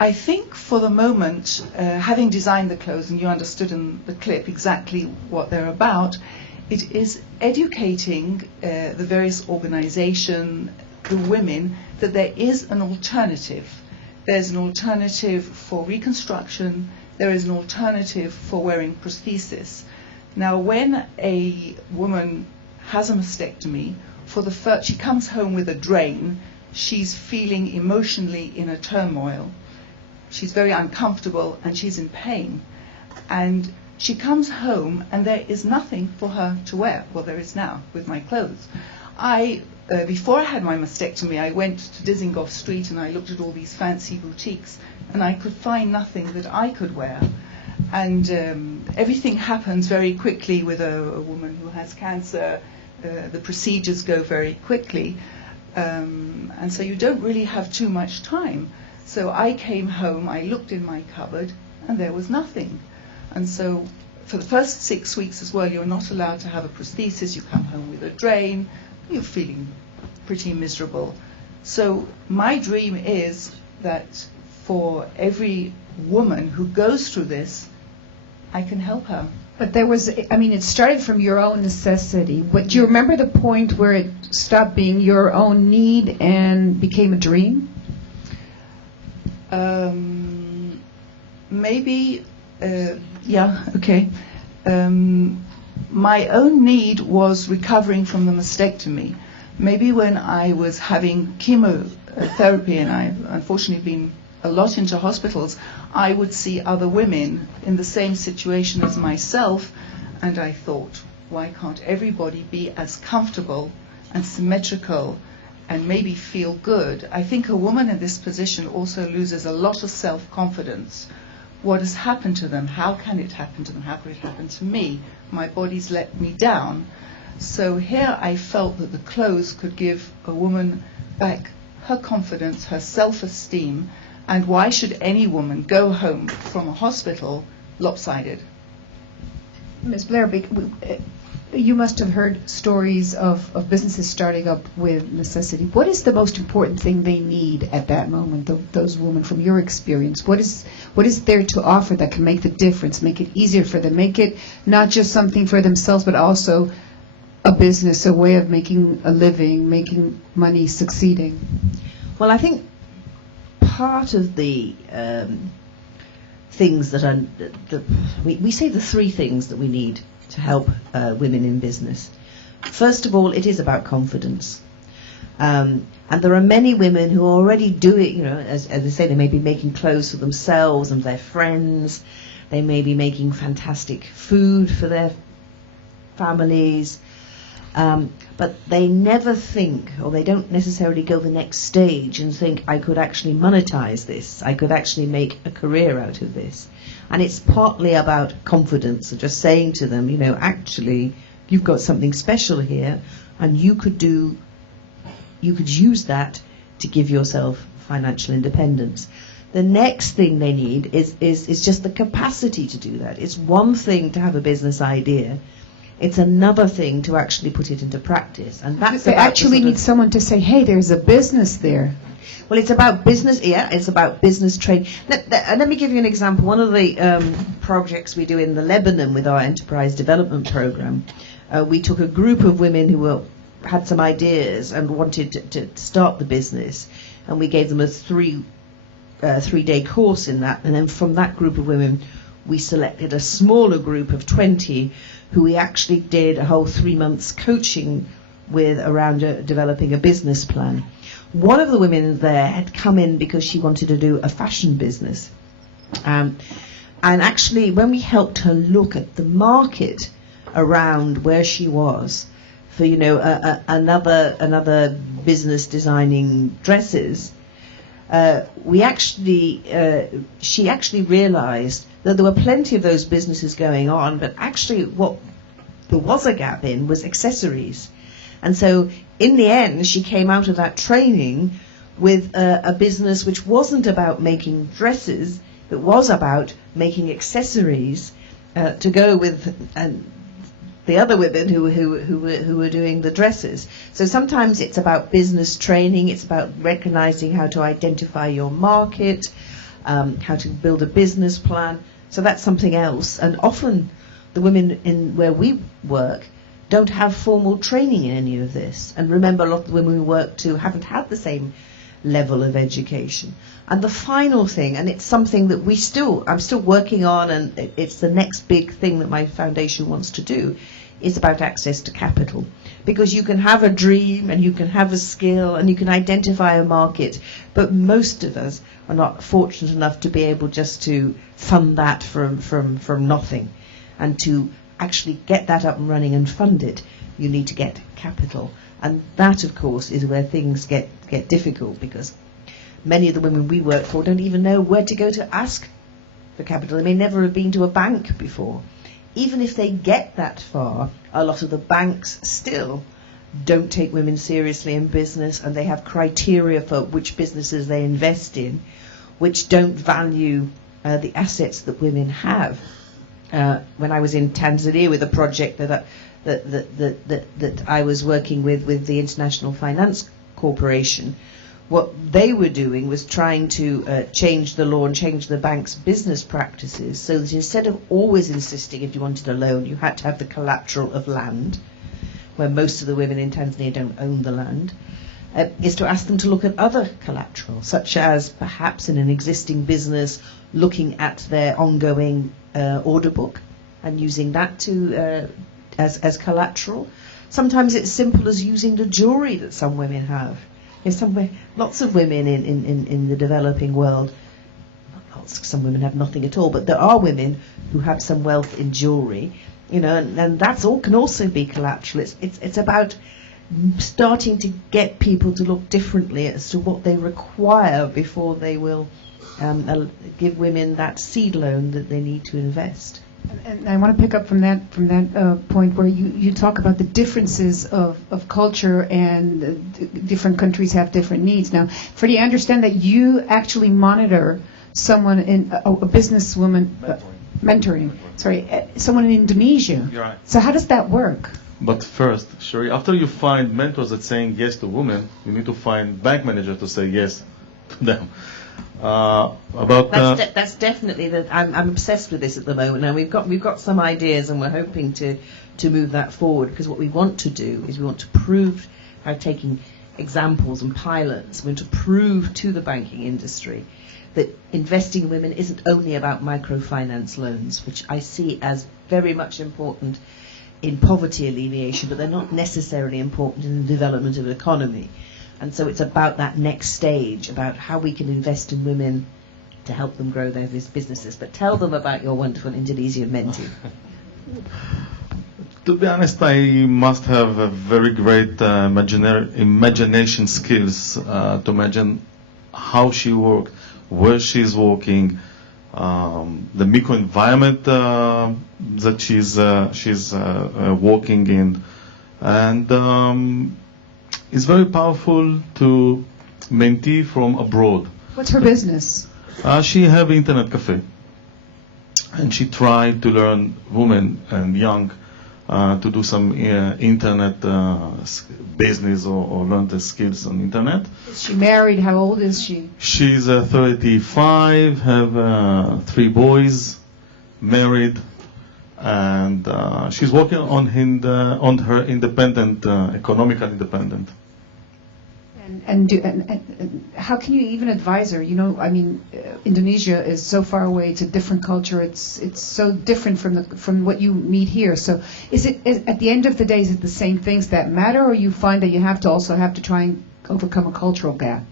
I think for the moment, having designed the clothes, and you understood in the clip exactly what they're about, it is educating the various organizations, the women, that there is an alternative. There's an alternative for reconstruction. There is an alternative for wearing prosthesis. Now, when a woman has a mastectomy, she comes home with a drain. She's feeling emotionally in a turmoil. She's very uncomfortable and she's in pain. And she comes home and there is nothing for her to wear. Well, there is now with my clothes. Before I had my mastectomy, I went to Dizengoff Street and I looked at all these fancy boutiques and I could find nothing that I could wear. And everything happens very quickly with a woman who has cancer. The procedures go very quickly. And so you don't really have too much time. So I came home, I looked in my cupboard, and there was nothing. And so for the first 6 weeks as well, you're not allowed to have a prosthesis. You come home with a drain. You're feeling pretty miserable. So my dream is that for every woman who goes through this, I can help her. But there was, I mean, it started from your own necessity. But do you remember the point where it stopped being your own need and became a dream? Maybe, yeah, okay. My own need was recovering from the mastectomy. Maybe when I was having chemotherapy, and I've unfortunately been a lot into hospitals, I would see other women in the same situation as myself, and I thought, why can't everybody be as comfortable and symmetrical and maybe feel good? I think a woman in this position also loses a lot of self-confidence. What has happened to them? How can it happen to them? How could it happen to me? My body's let me down. So here I felt that the clothes could give a woman back her confidence, her self-esteem, and why should any woman go home from a hospital lopsided? Ms. Blair, you must have heard stories of businesses starting up with necessity. What is the most important thing they need at that moment, those women, from your experience? What is there to offer that can make the difference, make it easier for them, make it not just something for themselves, but also a business, a way of making a living, making money, succeeding? Well, I think part of the things that are, we say the three things that we need to help women in business. First of all, it is about confidence. And there are many women who already do it, you know, as they say, they may be making clothes for themselves and their friends. They may be making fantastic food for their families. But they never think, or they don't necessarily go the next stage and think, I could actually monetize this. I could actually make a career out of this. And it's partly about confidence, just saying to them, you know, actually, you've got something special here, and you could use that to give yourself financial independence. The next thing they need is just the capacity to do that. It's one thing to have a business idea. It's another thing to actually put it into practice, and that's they actually need someone to say, "Hey, there's a business there." Well, it's about business. Yeah, it's about business training. Let me give you an example. One of the projects we do in the Lebanon with our enterprise development program, we took a group of women who had some ideas and wanted to start the business, and we gave them a three-day course in that, and then from that group of women, we selected a smaller group of 20 who we actually did a whole 3 months coaching with around developing a business plan. One of the women there had come in because she wanted to do a fashion business. And actually, when we helped her look at the market around where she was for, you know, another business designing dresses, she actually realized that there were plenty of those businesses going on, but actually what there was a gap in was accessories. And so in the end, she came out of that training with a business which wasn't about making dresses, it was about making accessories to go with the other women who were doing the dresses. So sometimes it's about business training, it's about recognizing how to identify your market, how to build a business plan. So that's something else. And often the women in where we work don't have formal training in any of this. And remember, a lot of the women we work to haven't had the same level of education. And the final thing, and it's something that I'm still working on, and it's the next big thing that my foundation wants to do, is about access to capital. Because you can have a dream, and you can have a skill, and you can identify a market, but most of us are not fortunate enough to be able just to fund that from nothing. And to actually get that up and running and fund it, you need to get capital. And that, of course, is where things get difficult, because many of the women we work for don't even know where to go to ask for capital. They may never have been to a bank before. Even if they get that far, a lot of the banks still don't take women seriously in business, and they have criteria for which businesses they invest in, which don't value the assets that women have. When I was in Tanzania with a project that I was working with the International Finance Corporation, what they were doing was trying to change the law and change the bank's business practices so that instead of always insisting if you wanted a loan, you had to have the collateral of land, where most of the women in Tanzania don't own the land, is to ask them to look at other collateral, such as perhaps in an existing business looking at their ongoing order book and using that to as collateral. Sometimes it's simple as using the jewelry that some women have. Lots of women in the developing world, some women have nothing at all, but there are women who have some wealth in jewelry, and that's all can also be collateral. It's about starting to get people to look differently as to what they require before they will give women that seed loan that they need to invest. And I want to pick up from that point where you talk about the differences of culture and different countries have different needs. Now, Freddie, I understand that you actually monitor someone in a businesswoman mentoring. Sorry, someone in Indonesia. You're right. So how does that work? But first, Cherie, after you find mentors that saying yes to women, you need to find bank managers to say yes to them. That's definitely that. I'm obsessed with this at the moment, and we've got some ideas, and we're hoping to move that forward, because what we want to do is we want to prove, by taking examples and pilots, we want to prove to the banking industry that investing in women isn't only about microfinance loans, which I see as very much important in poverty alleviation, but they're not necessarily important in the development of the economy. And so it's about that next stage, about how we can invest in women to help them grow their businesses. But tell them about your wonderful Indonesian mentee. To be honest, I must have a very great imagination skills to imagine how she worked, where she's working, the microenvironment that she's working in, and it's very powerful to mentee from abroad. What's her business? She have internet cafe, and she tried to learn women and young to do some internet business or learn the skills on internet. Is she married? How old is she? She's 35, have 3 boys, married, and she's working on her independent, economical independent. And how can you even advise her? Indonesia is so far away. It's a different culture. It's so different from what you meet here. So is at the end of the day, is it the same things that matter, or you find that you have to try and overcome a cultural gap?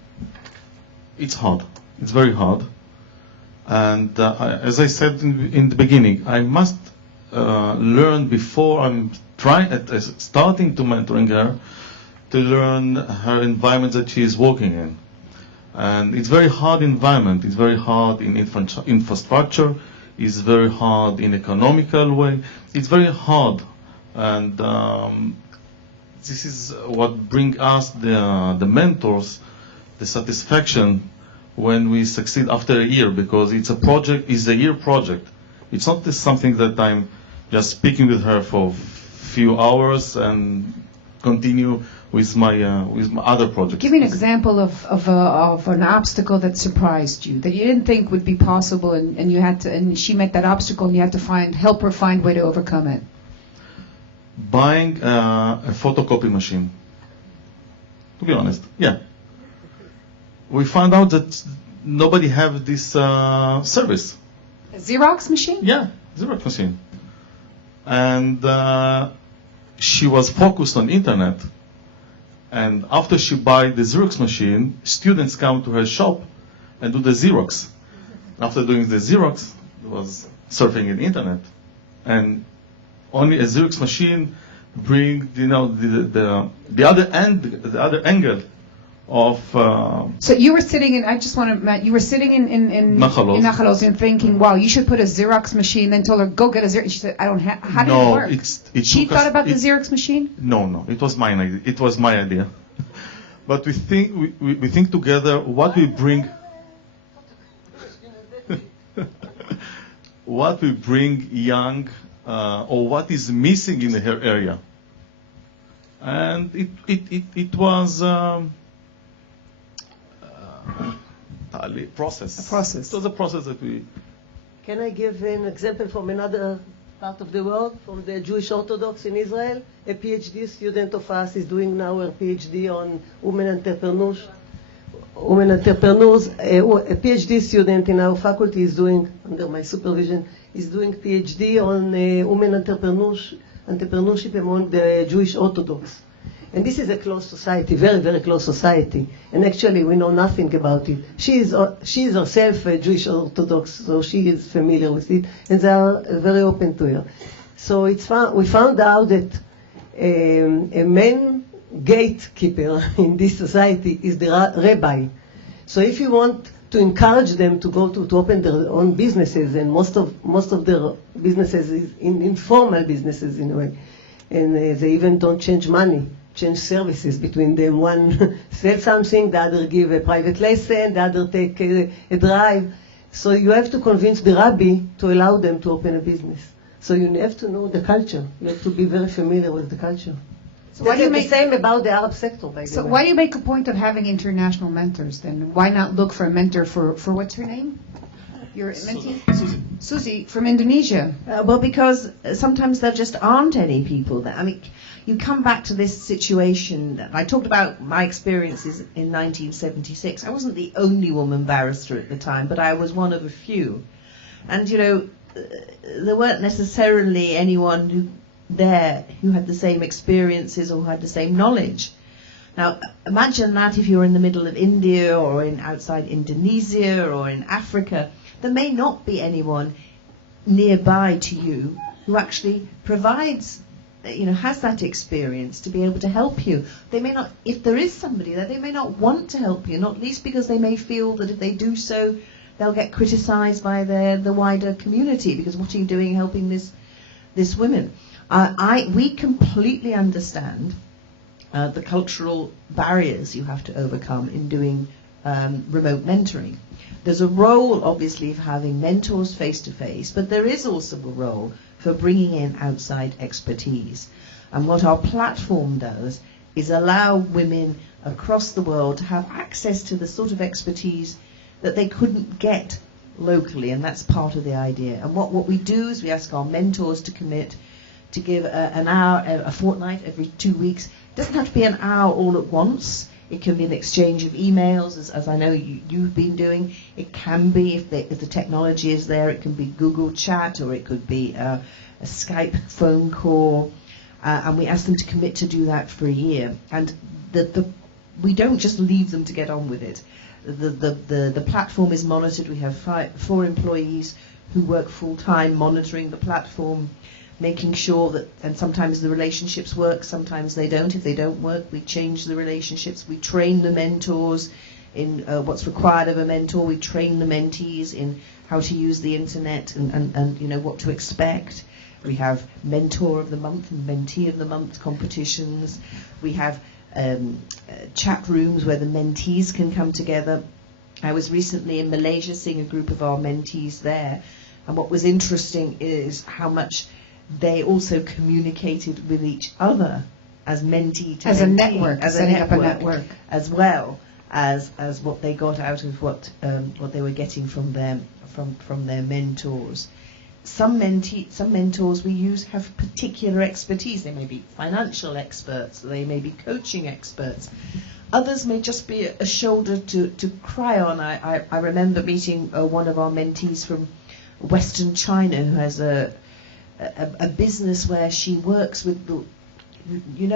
It's hard. It's very hard. And as I said in the beginning, I must learn before I'm starting to mentoring her, to learn her environment that she is working in. And it's very hard environment. It's very hard in infrastructure. It's very hard in economical way. It's very hard. And this is what brings us, the mentors, the satisfaction when we succeed after a year, because it's a year project. It's not just something that I'm just speaking with her for a few hours and continue with my other projects. Give me an example of an obstacle that surprised you, that you didn't think would be possible, and she met that obstacle, and you had to help her find a way to overcome it. Buying a photocopy machine. To be honest, yeah. We found out that nobody have this service. A Xerox machine? Yeah, Xerox machine. And she was focused on internet. And after she buy the Xerox machine, students come to her shop and do the Xerox. After doing the Xerox, it was surfing in the internet. And only a Xerox machine bring the other angle of. So you were sitting in. I just want to, Matt. You were sitting in Nachalos and thinking, "Wow, you should put a Xerox machine." Then told her, "Go get a Xerox." She said, "I don't have." How did it work? She thought about the Xerox machine. No, it was my idea. It was my idea. But we think together what we bring. What we bring young, or what is missing in her area, and it was. process. A process. It was a process that we... Can I give an example from another part of the world, from the Jewish Orthodox in Israel? A PhD student of us is doing now her PhD on women entrepreneurs. A PhD student in our faculty is doing, under my supervision, is doing PhD on women entrepreneurship among the Jewish Orthodox. And this is a closed society, very, very closed society. And actually, we know nothing about it. She is herself a Jewish Orthodox, so she is familiar with it, and they are very open to her. So we found out that a main gatekeeper in this society is the rabbi. So if you want to encourage them to go to open their own businesses, and most of their businesses is informal businesses in a way, and they even don't change services between them. One sells something, the other give a private lesson, the other take a drive. So you have to convince the rabbi to allow them to open a business. So you have to know the culture. You have to be very familiar with the culture. So why do you the same about the Arab sector, by the So way. why do you make a point of having international mentors then? Why not look for a mentor for what's her name? Your mentee? Susie from Indonesia. Well, because sometimes there just aren't any people there. I mean, you come back to this situation that I talked about my experiences in 1976. I wasn't the only woman barrister at the time, but I was one of a few. And, there weren't necessarily anyone who had the same experiences or who had the same knowledge. Now, imagine that if you're in the middle of India or outside Indonesia or in Africa, there may not be anyone nearby to you who actually provides, has that experience to be able to help you. They may not, if there is somebody there, they may not want to help you, not least because they may feel that if they do so, they'll get criticized by the wider community, because what are you doing helping this women? We completely understand the cultural barriers you have to overcome in doing remote mentoring. There's a role, obviously, of having mentors face-to-face, but there is also a role for bringing in outside expertise. And what our platform does is allow women across the world to have access to the sort of expertise that they couldn't get locally, and that's part of the idea. And what we do is we ask our mentors to commit to give an hour, a fortnight, every 2 weeks. It doesn't have to be an hour all at once. It can be an exchange of emails, as I know you've been doing. It can be, if the technology is there, it can be Google Chat, or it could be a Skype phone call. And we ask them to commit to do that for a year. And we don't just leave them to get on with it. The platform is monitored. We have 4 employees who work full-time monitoring the platform, making sure that, and sometimes the relationships work, sometimes they don't. If they don't work, we change the relationships. We train the mentors in what's required of a mentor. We train the mentees in how to use the internet and what to expect. We have Mentor of the Month and Mentee of the Month competitions. We have chat rooms where the mentees can come together. I was recently in Malaysia seeing a group of our mentees there, and what was interesting is how much they also communicated with each other as mentee to As mentee, a network, as setting up a network, as well as what they got out of what they were getting from their mentors. Some mentors we use have particular expertise. They may be financial experts, they may be coaching experts. Others may just be a shoulder to cry on. I remember meeting one of our mentees from Western China who has a business where she works with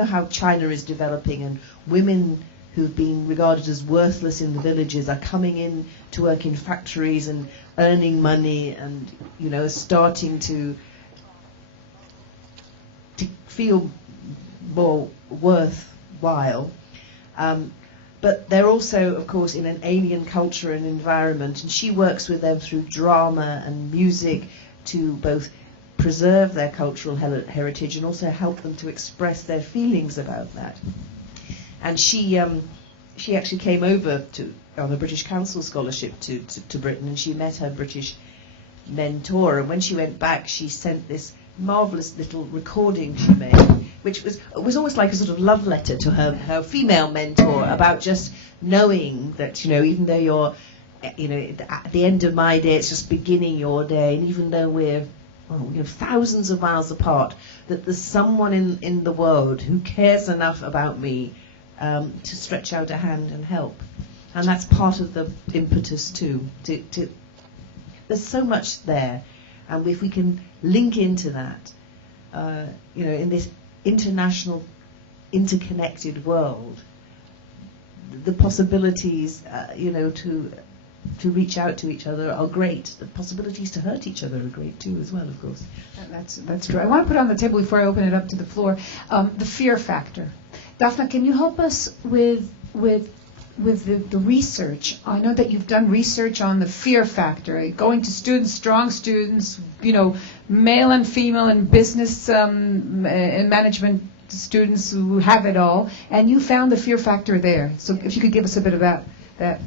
how China is developing, and women who've been regarded as worthless in the villages are coming in to work in factories and earning money and starting to feel more worthwhile. But they're also, of course, in an alien culture and environment, and she works with them through drama and music to both preserve their cultural heritage and also help them to express their feelings about that. And she actually came over on a British Council scholarship to Britain, and she met her British mentor. And when she went back, she sent this marvellous little recording she made, which was almost like a sort of love letter to her female mentor about just knowing that even though you're at the end of my day, it's just beginning your day, and even though we're thousands of miles apart, that there's someone in the world who cares enough about me to stretch out a hand and help. And that's part of the impetus too. There's so much there, and if we can link into that, in this international, interconnected world, the possibilities, to reach out to each other are great. The possibilities to hurt each other are great too, as well, of course. That's true. I want to put on the table before I open it up to the floor the fear factor. Daphne, can you help us with the research? I know that you've done research on the fear factor, going to students, strong students, male and female and business and management students who have it all, and you found the fear factor there. So if you could give us a bit about that.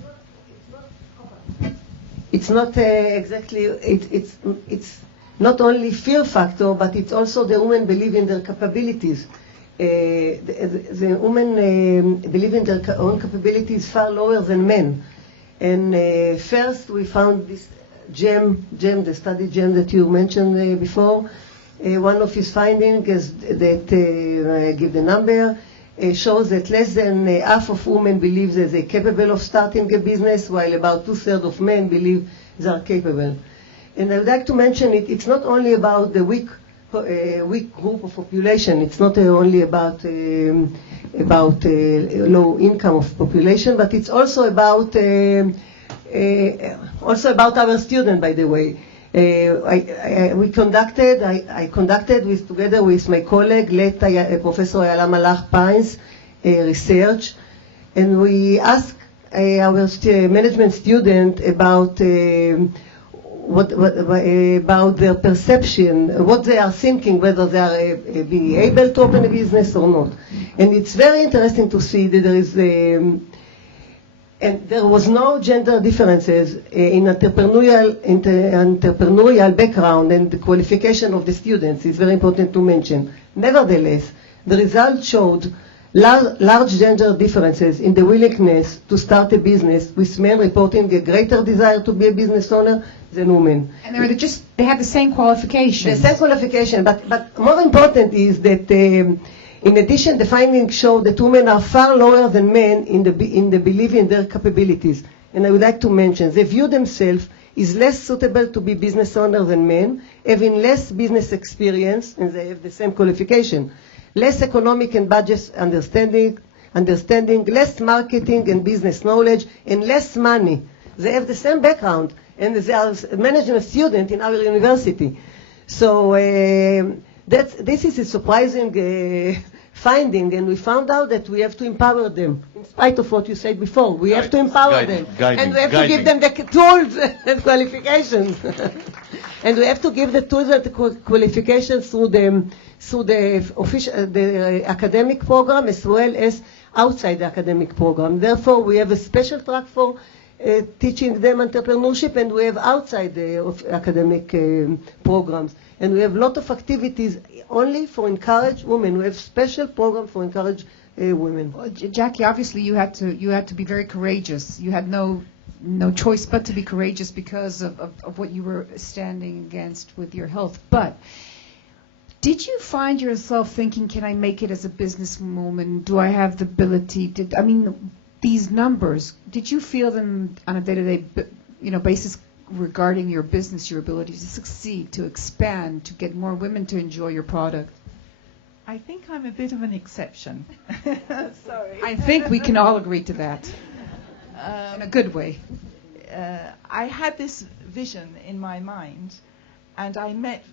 It's not exactly, it's not only fear factor, but it's also the women believe in their capabilities. The women believe in their own capabilities far lower than men. And first we found this the study GEM that you mentioned before. One of his findings is that, I give the number, shows that less than half of women believe that they're capable of starting a business, while about 2/3 of men believe they are capable. And I would like to mention it's not only about the weak group of population. It's not only about low income of population, but it's also about our students, by the way. I conducted together with my colleague, Professor Ayala Malach-Pines, research, and we asked our management student about about their perception, what they are thinking, whether they are being able to open a business or not. And it's very interesting to see that there is and there was no gender differences in entrepreneurial background and the qualification of the students. It's very important to mention. Nevertheless, the results showed large gender differences in the willingness to start a business, with men reporting a greater desire to be a business owner than women. And they have the same qualifications. The same qualification, but more important is that in addition, the findings show that women are far lower than men in the belief in their capabilities. And I would like to mention, they view themselves as less suitable to be business owners than men, having less business experience, and they have the same qualification, less economic and budget understanding, less marketing and business knowledge, and less money. They have the same background, and they are managing a student in our university. So this is a surprising finding, and we found out that we have to empower them. In spite of what you said before, we have to empower them. And we have to give them the tools and qualifications. And we have to give the tools and the qualifications through the academic program as well as outside the academic program. Therefore, we have a special track for teaching them entrepreneurship, and we have outside the academic programs. And we have a lot of activities only for encourage women. We have special program for encourage women. Well, Jackie, obviously you had to be very courageous. You had no choice but to be courageous because of what you were standing against with your health. But did you find yourself thinking, can I make it as a businesswoman? Do I have the ability to, these numbers, did you feel them on a day-to-day basis regarding your business, your ability to succeed, to expand, to get more women to enjoy your product? I think I'm a bit of an exception. Sorry. I think we can all agree to that in a good way. I had this vision in my mind, and I met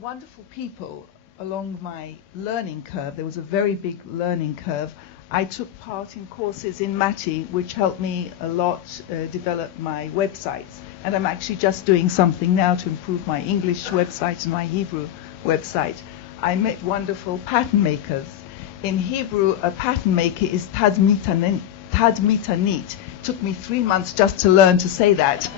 wonderful people along my learning curve. There was a very big learning curve. I took part in courses in Mati, which helped me a lot develop my websites. And I'm actually just doing something now to improve my English website and my Hebrew website. I met wonderful pattern makers. In Hebrew, a pattern maker is tadmitanit. Took me 3 months just to learn to say that.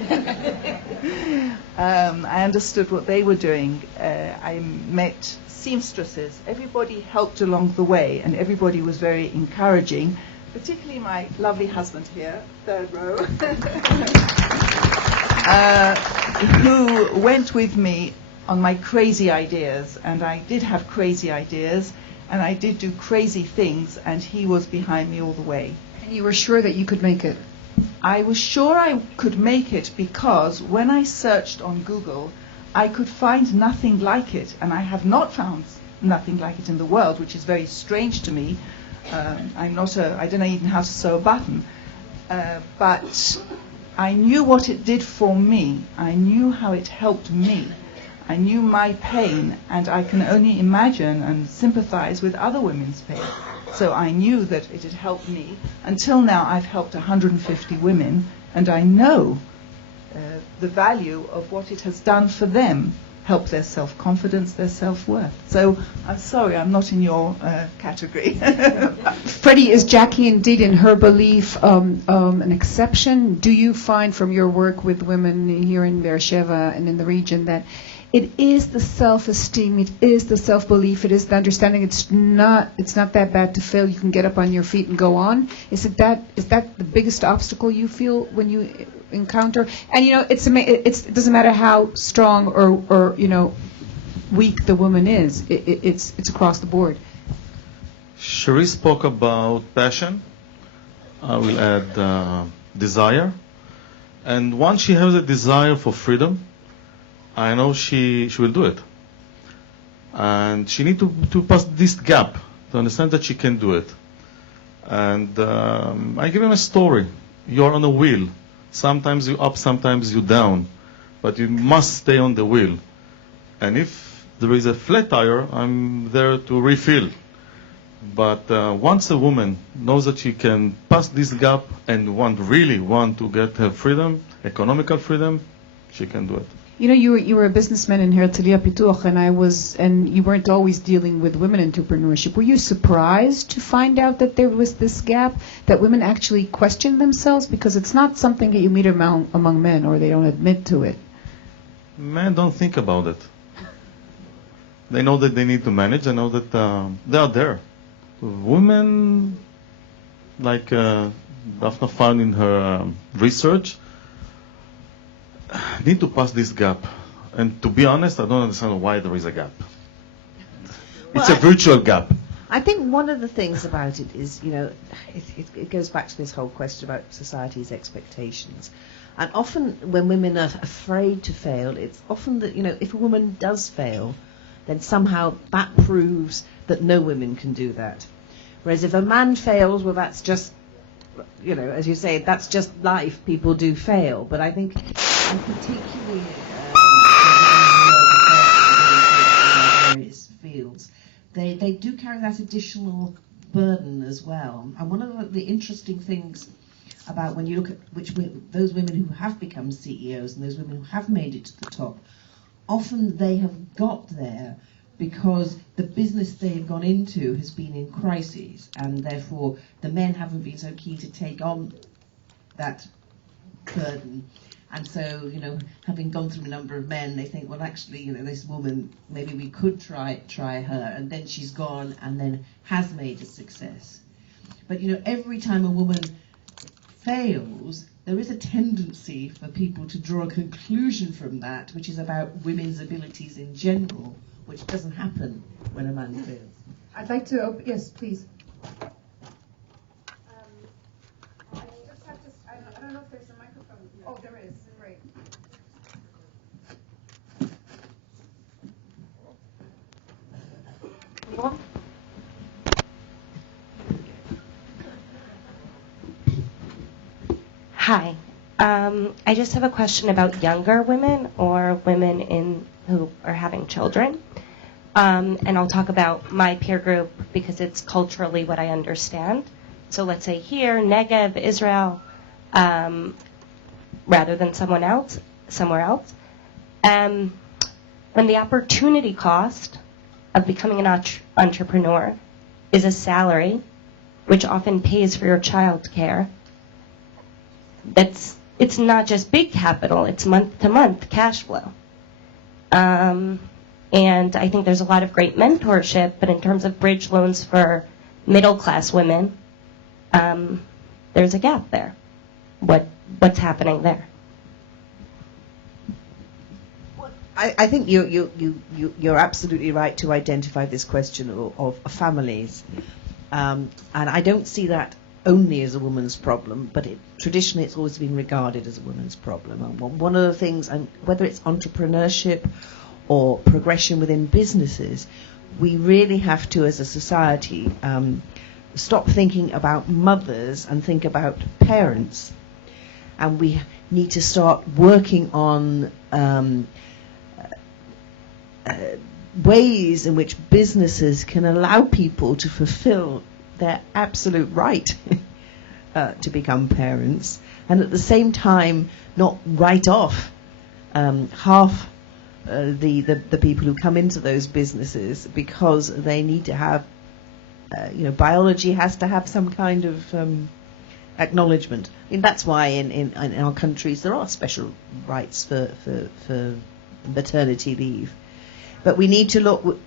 I understood what they were doing. I met seamstresses. Everybody helped along the way, and everybody was very encouraging. particularly my lovely husband here, third row, who went with me on my crazy ideas. And I did have crazy ideas, and I did do crazy things, and he was behind me all the way. And you were sure that you could make it. I was sure I could make it because when I searched on Google, I could find nothing like it, and I have not found nothing like it in the world, which is very strange to me. I don't know even how to sew a button, but I knew what it did for me. I knew how it helped me. I knew my pain, and I can only imagine and sympathize with other women's pain. So I knew that it had helped me. Until now, I've helped 150 women, and I know the value of what it has done for them, help their self-confidence, their self-worth. So I'm sorry, I'm not in your category. Freddie, is Jackie indeed, in her belief, an exception? Do you find from your work with women here in Beersheba and in the region that it is the self-esteem, it is the self-belief, it is the understanding it's not that bad to fail, you can get up on your feet and go on? Is that the biggest obstacle you feel when you encounter? And it doesn't matter how strong or weak the woman is, it's across the board. Cherie spoke about passion. I will add desire. And once she has a desire for freedom, I know she will do it. And she needs to pass this gap to understand that she can do it. And I give him a story. You're on a wheel. Sometimes you're up, sometimes you're down. But you must stay on the wheel. And if there is a flat tire, I'm there to refill. But once a woman knows that she can pass this gap and really want to get her freedom, economical freedom, she can do it. You were a businessman in Herzliya Pituach, and you weren't always dealing with women entrepreneurship. Were you surprised to find out that there was this gap, that women actually question themselves? Because it's not something that you meet among men, or they don't admit to it. Men don't think about it. They know that they need to manage. They know that they are there. Women, like Daphna found in her research, need to pass this gap. And to be honest, I don't understand why there is a gap. It's a virtual gap. I think one of the things about it is, it goes back to this whole question about society's expectations. And often when women are afraid to fail, it's often that, if a woman does fail, then somehow that proves that no women can do that. Whereas if a man fails, well, that's just, as you say, that's just life. People do fail. But I think, and particularly in various fields, they do carry that additional burden as well. And one of the interesting things about when you look at those women who have become CEOs and those women who have made it to the top, often they have got there because the business they've gone into has been in crises, and therefore the men haven't been so keen to take on that burden. And so, having gone through a number of men, they think, well, actually, this woman, maybe we could try her, and then she's gone and then has made a success. But, every time a woman fails, there is a tendency for people to draw a conclusion from that, which is about women's abilities in general, which doesn't happen when a man fails. I'd like to open, yes, please. I don't know if there's a microphone. Oh, there is. Great. Hi. I just have a question about younger women or women who are having children. And I'll talk about my peer group because it's culturally what I understand. So let's say here, Negev, Israel, rather than somewhere else. When the opportunity cost of becoming an entrepreneur is a salary, which often pays for your child care, it's not just big capital, it's month-to-month cash flow. And I think there's a lot of great mentorship, but in terms of bridge loans for middle-class women, there's a gap there. What's happening there? I think you're absolutely right to identify this question of families, and I don't see that only as a woman's problem, but traditionally it's always been regarded as a woman's problem. And one of the things, and whether it's entrepreneurship or progression within businesses, we really have to, as a society, stop thinking about mothers and think about parents, and we need to start working on ways in which businesses can allow people to fulfill their absolute right to become parents, and at the same time not write off half the people who come into those businesses because they need to have, biology has to have some kind of acknowledgement. I mean, that's why in our countries there are special rights for maternity leave. But we need to look.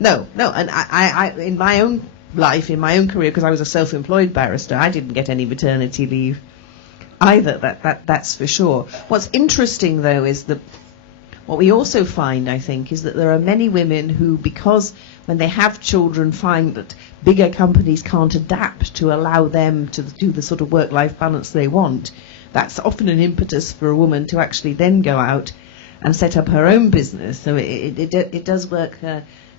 No, and I in my own life, in my own career, because I was a self-employed barrister, I didn't get any maternity leave either. That's for sure. What's interesting, though, is that what we also find, I think, is that there are many women who, because when they have children, find that bigger companies can't adapt to allow them to do the sort of work-life balance they want. That's often an impetus for a woman to actually then go out and set up her own business. So it does work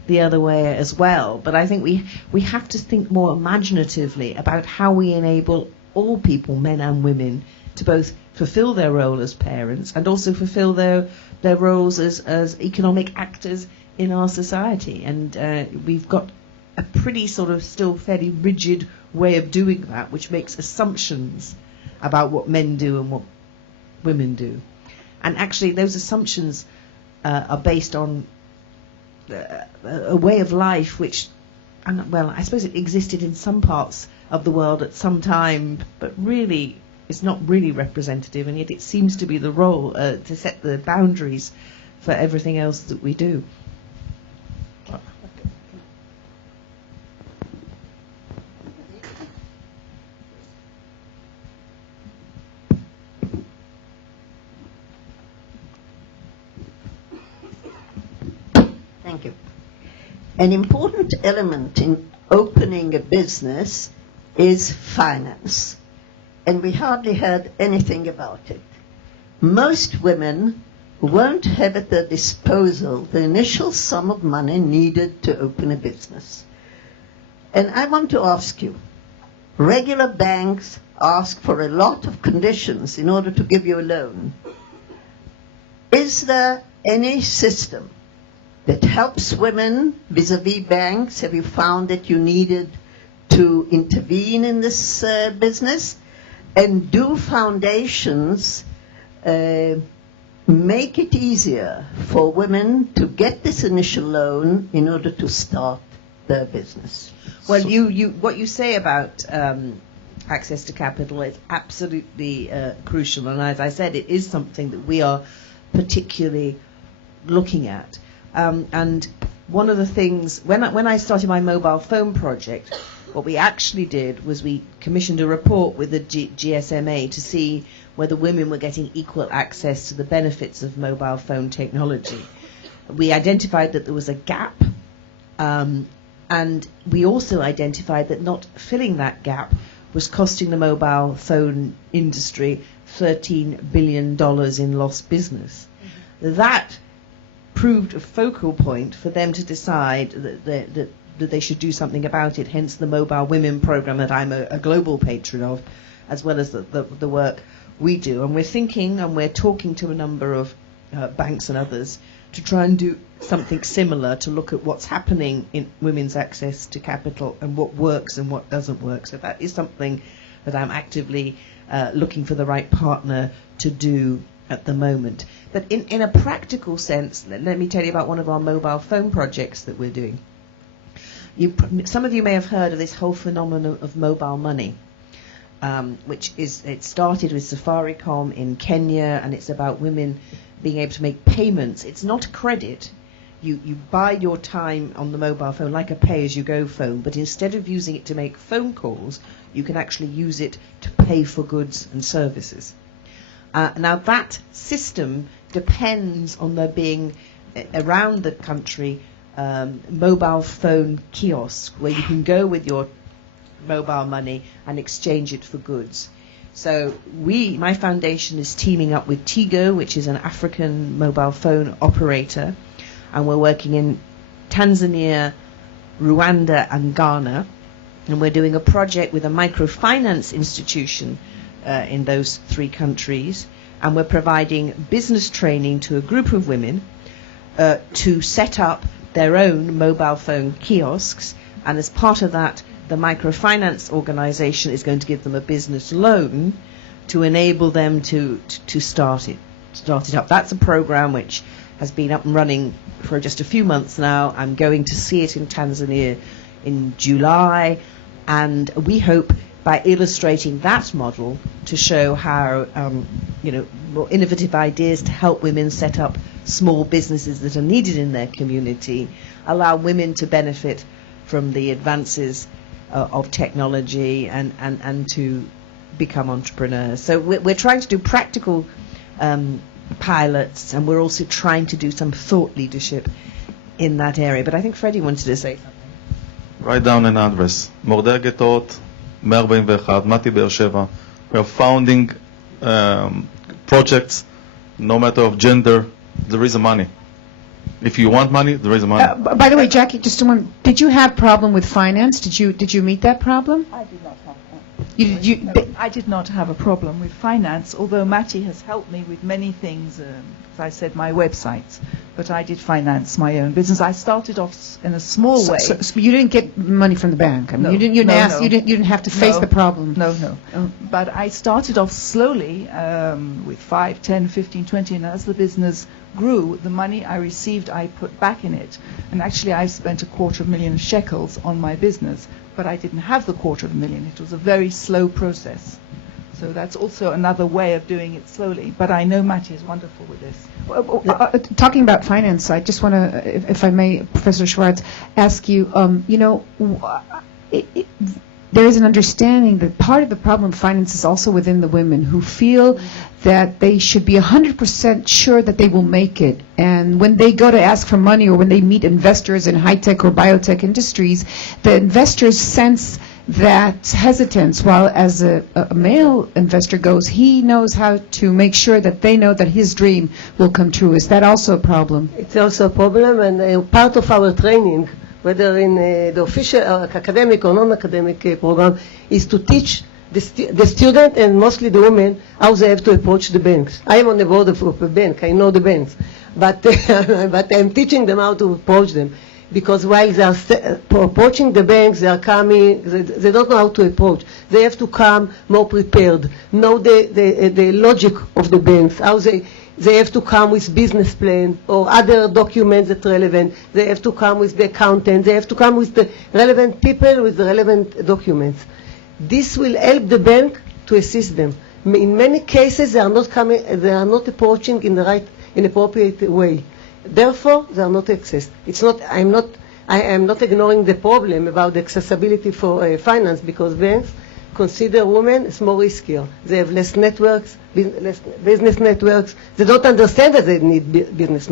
the other way as well. But I think we have to think more imaginatively about how we enable all people, men and women, to both fulfill their role as parents and also fulfill their roles as economic actors in our society. And we've got a pretty sort of still fairly rigid way of doing that, which makes assumptions about what men do and what women do. And actually those assumptions are based on a way of life which, I suppose it existed in some parts of the world at some time, but really it's not really representative, and yet it seems to be the role to set the boundaries for everything else that we do. Thank you. An important element in opening a business is finance, and we hardly heard anything about it. Most women won't have at their disposal the initial sum of money needed to open a business. And I want to ask you, regular banks ask for a lot of conditions in order to give you a loan. Is there any system that helps women vis-a-vis banks? Have you found that you needed to intervene in this business? And do foundations make it easier for women to get this initial loan in order to start their business? Well, what you say about access to capital is absolutely crucial, and as I said, it is something that we are particularly looking at. And one of the things, when I started my mobile phone project, what we actually did was we commissioned a report with the GSMA to see whether women were getting equal access to the benefits of mobile phone technology. We identified that there was a gap, and we also identified that not filling that gap was costing the mobile phone industry $13 billion in lost business. Mm-hmm. That proved a focal point for them to decide that they should do something about it, hence the Mobile Women program that I'm a global patron of, as well as the work we do. And we're thinking and we're talking to a number of banks and others to try and do something similar, to look at what's happening in women's access to capital and what works and what doesn't work. So that is something that I'm actively looking for the right partner to do at the moment. But in a practical sense, let me tell you about one of our mobile phone projects that we're doing. Some of you may have heard of this whole phenomenon of mobile money, it started with Safaricom in Kenya, and it's about women being able to make payments. It's not credit, you buy your time on the mobile phone like a pay-as-you-go phone, but instead of using it to make phone calls, you can actually use it to pay for goods and services. Now that system depends on there being around the country mobile phone kiosks where you can go with your mobile money and exchange it for goods. So my foundation is teaming up with Tigo, which is an African mobile phone operator, and we're working in Tanzania, Rwanda and Ghana, and we're doing a project with a microfinance institution in those 3 countries, and we're providing business training to a group of women to set up their own mobile phone kiosks, and as part of that, the microfinance organization is going to give them a business loan to enable them to start it up. That's a program which has been up and running for just a few months now. I'm going to see it in Tanzania in July, and we hope by illustrating that model to show how more innovative ideas to help women set up small businesses that are needed in their community, allow women to benefit from the advances of technology and to become entrepreneurs. So we're trying to do practical pilots, and we're also trying to do some thought leadership in that area. But I think Freddie wanted to say something. Write down an address. מורדי הגטאות, 141, מתי באר שבע. We are founding projects, no matter of gender. There is a money. If you want money, there is a money. By the way, Jackie, just one. Did you have problem with finance? Did you meet that problem? I did not have that. I did not have a problem with finance, although Matti has helped me with many things, as I said, my websites. But I did finance my own business. I started off in a small way. So you didn't get money from the bank. I mean, No, you didn't no, ask. no. You didn't have to face the problem. No. Oh. But I started off slowly with 5, 10, 15, 20, and as the business grew, the money I received I put back in it. And actually I spent $250,000 shekels on my business, but I didn't have the $250,000. It was a very slow process. So that's also another way of doing it slowly. But I know Matti is wonderful with this. Talking about finance, I just want to, if I may, Professor Schwartz, ask you, there is an understanding that part of the problem of finance is also within the women who feel that they should be 100% sure that they will make it. And when they go to ask for money or when they meet investors in high-tech or biotech industries, the investors sense that hesitance, while as a male investor goes, he knows how to make sure that they know that his dream will come true. Is that also a problem? It's also a problem, and part of our training, whether in the official academic or non-academic program, is to teach the student and mostly the women how they have to approach the banks. I am on the board of a bank, I know the banks, but I'm teaching them how to approach them. Because while they are approaching the banks, they are coming, they don't know how to approach. They have to come more prepared, know the logic of the banks, how they have to come with business plan or other documents that are relevant. They have to come with the accountant. They have to come with the relevant people with the relevant documents. This will help the bank to assist them. In many cases, they are not approaching in an appropriate way. Therefore, they are not accessed. I am not ignoring the problem about the accessibility for finance, because banks consider women as more riskier. They have less networks, less business networks. They don't understand that they need business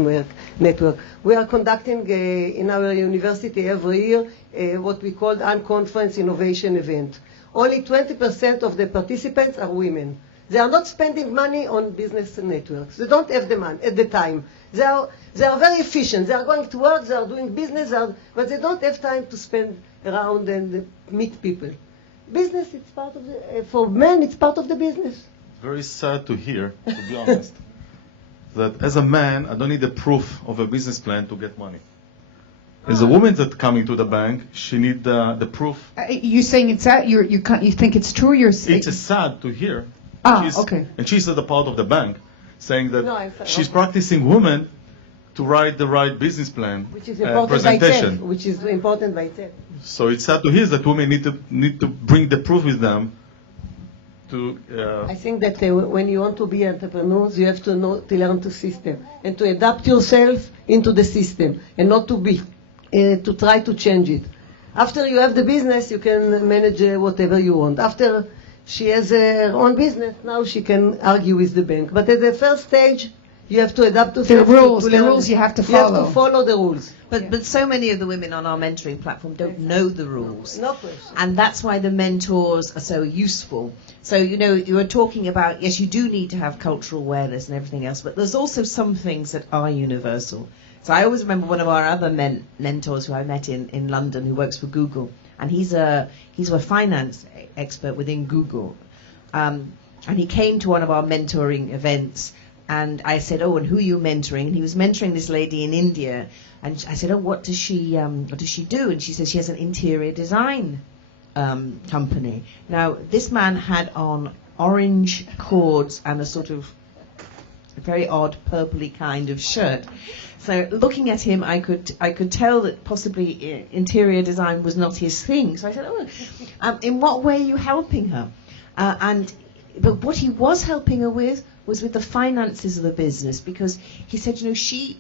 network. We are conducting in our university every year what we call unconference innovation event. Only 20% of the participants are women. They are not spending money on business networks. They don't have the money at the time. They are very efficient. They are going to work, they are doing business, but they don't have time to spend around and meet people. Business, it's part of for men, it's part of the business. Very sad to hear, to be honest, that as a man, I don't need the proof of a business plan to get money. As a woman that's coming to the bank, she needs the proof. You saying it's that you think it's true? You're saying It's sad to hear. Okay. And she's at the part of the bank, saying that No, she's practicing women to write the right business plan, Which is important presentation. by itself. Which is important by itself. So it's sad to hear that women need to bring the proof with them I think that when you want to be entrepreneurs, you have to learn the system and to adapt yourself into the system and not to try to change it. After you have the business, you can manage whatever you want. After she has her own business, now she can argue with the bank. But at the first stage, you have to adapt to the rules you have to follow. You have to follow the rules. But so many of the women on our mentoring platform don't know the rules. No question. And that's why the mentors are so useful. So, you were talking about, yes, you do need to have cultural awareness and everything else, but there's also some things that are universal. So I always remember one of our other mentors who I met in London who works for Google, and he's a finance expert within Google. And he came to one of our mentoring events, and I said, "Oh, and who are you mentoring?" And he was mentoring this lady in India, and I said, "Oh, what does she do?" And she said she has an interior design company. Now, this man had on orange cords and a sort of very odd purpley kind of shirt. So looking at him, I could tell that possibly interior design was not his thing. So I said, "Oh, in what way are you helping her?" But what he was helping her with was with the finances of the business, because he said, she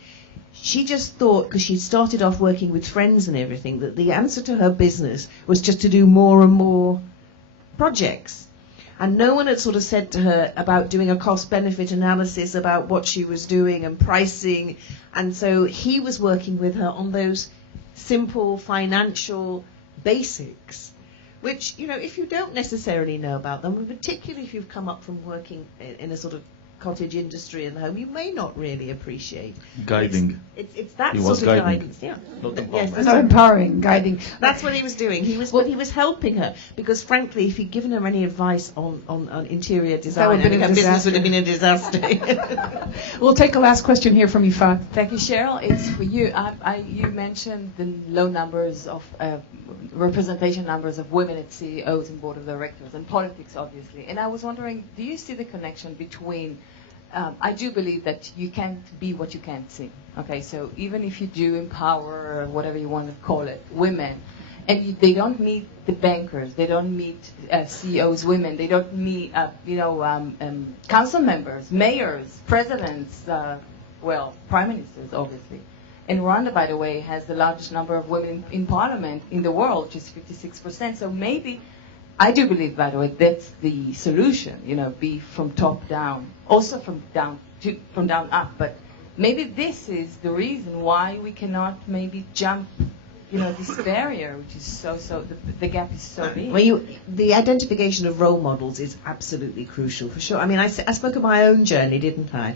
just thought, because she'd started off working with friends and everything, that the answer to her business was just to do more and more projects. And no one had sort of said to her about doing a cost-benefit analysis about what she was doing and pricing. And so he was working with her on those simple financial basics, which, if you don't necessarily know about them, and particularly if you've come up from working in a sort of cottage industry in the home, you may not really appreciate. Guiding. It's that He sort was of guiding. guidance. Yeah. Not Yes, empowerment. Not empowering, guiding. that's what he was doing. He was helping her, because frankly, if he'd given her any advice on interior design, would have been a her business disaster. would have been a disaster. We'll take a last question here from Yifat. Thank you, Cheryl. It's for you. You mentioned the low numbers of representation numbers of women at CEOs and board of directors and politics, obviously. And I was wondering, do you see the connection between? I do believe that you can't be what you can't see. Okay, so even if you do empower, or whatever you want to call it, women, and they don't meet the bankers, they don't meet CEOs, women, they don't meet, council members, mayors, presidents, prime ministers, obviously. And Rwanda, by the way, has the largest number of women in parliament in the world, which is 56%. So maybe, I do believe, by the way, that's the solution, be from top down, also from down up. But maybe this is the reason why we cannot maybe jump, this barrier, which is the gap is so big. Well, the identification of role models is absolutely crucial, for sure. I mean, I spoke of my own journey, didn't I?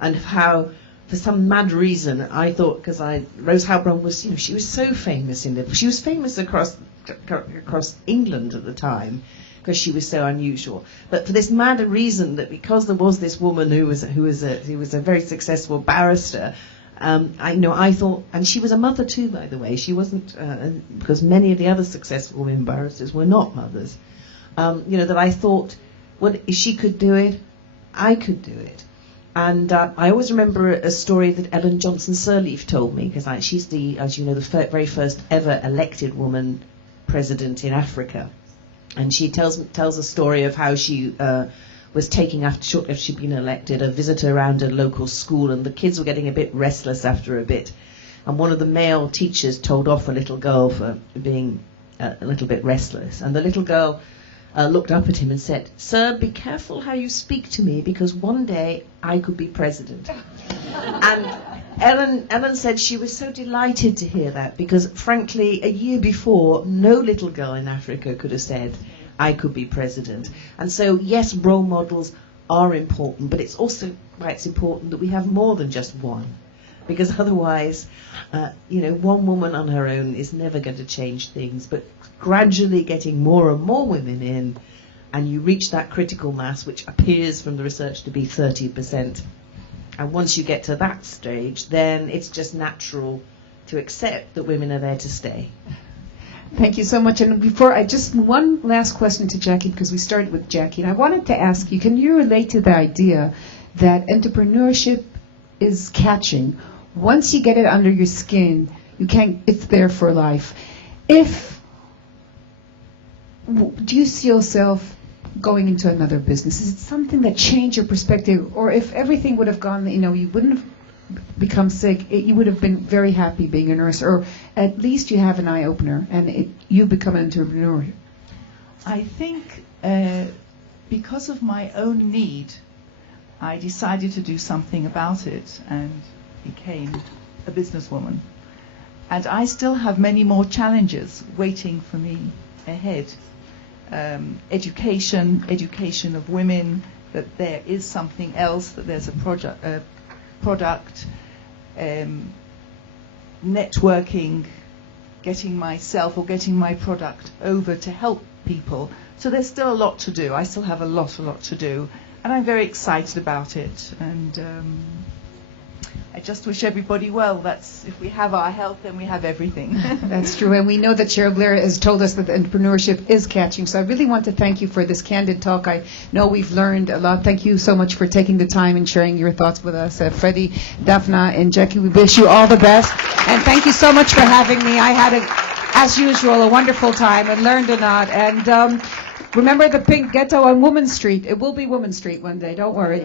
And how, for some mad reason, I thought, because Rose Halbrand was, she was so famous she was famous across England at the time, because she was so unusual. But for this mad reason, that because there was this woman who was a very successful barrister, I thought, and she was a mother too, by the way. She wasn't, because many of the other successful women barristers were not mothers. That I thought, well, if she could do it, I could do it. And I always remember a story that Ellen Johnson Sirleaf told me, because she's the very first ever elected woman president in Africa. And she tells a story of how she was taking, shortly after she'd been elected, a visitor around a local school, and the kids were getting a bit restless after a bit. And one of the male teachers told off a little girl for being a little bit restless. And the little girl looked up at him and said, "Sir, be careful how you speak to me, because one day I could be president." And Ellen said she was so delighted to hear that, because frankly, a year before, no little girl in Africa could have said, "I could be president." And so, yes, role models are important, but it's also why it's important that we have more than just one. Because otherwise, one woman on her own is never going to change things, but gradually getting more and more women in, and you reach that critical mass, which appears from the research to be 30%. And once you get to that stage, then it's just natural to accept that women are there to stay. Thank you so much. And one last question to Jackie, because we started with Jackie. And I wanted to ask you, can you relate to the idea that entrepreneurship is catching? Once you get it under your skin, it's there for life. Do you see yourself going into another business? Is it something that changed your perspective? Or if everything would have gone, you wouldn't have become sick, you would have been very happy being a nurse, or at least you have an eye-opener and you become an entrepreneur? I think because of my own need, I decided to do something about it and became a businesswoman. And I still have many more challenges waiting for me ahead. Education of women, that there is something else, that there's a product, networking, getting myself or getting my product over to help people. So there's still a lot to do. I still have a lot to do. And I'm very excited about it. And I just wish everybody well. That's, if we have our health, then we have everything. That's true. And we know that Cherie Blair has told us that entrepreneurship is catching. So I really want to thank you for this candid talk. I know we've learned a lot. Thank you so much for taking the time and sharing your thoughts with us. Freddie, Daphna, and Jackie, we wish you all the best. And thank you so much for having me. I had, as usual, a wonderful time and learned a lot. And remember the Pink Ghetto on Woman Street. It will be Woman Street one day. Don't worry.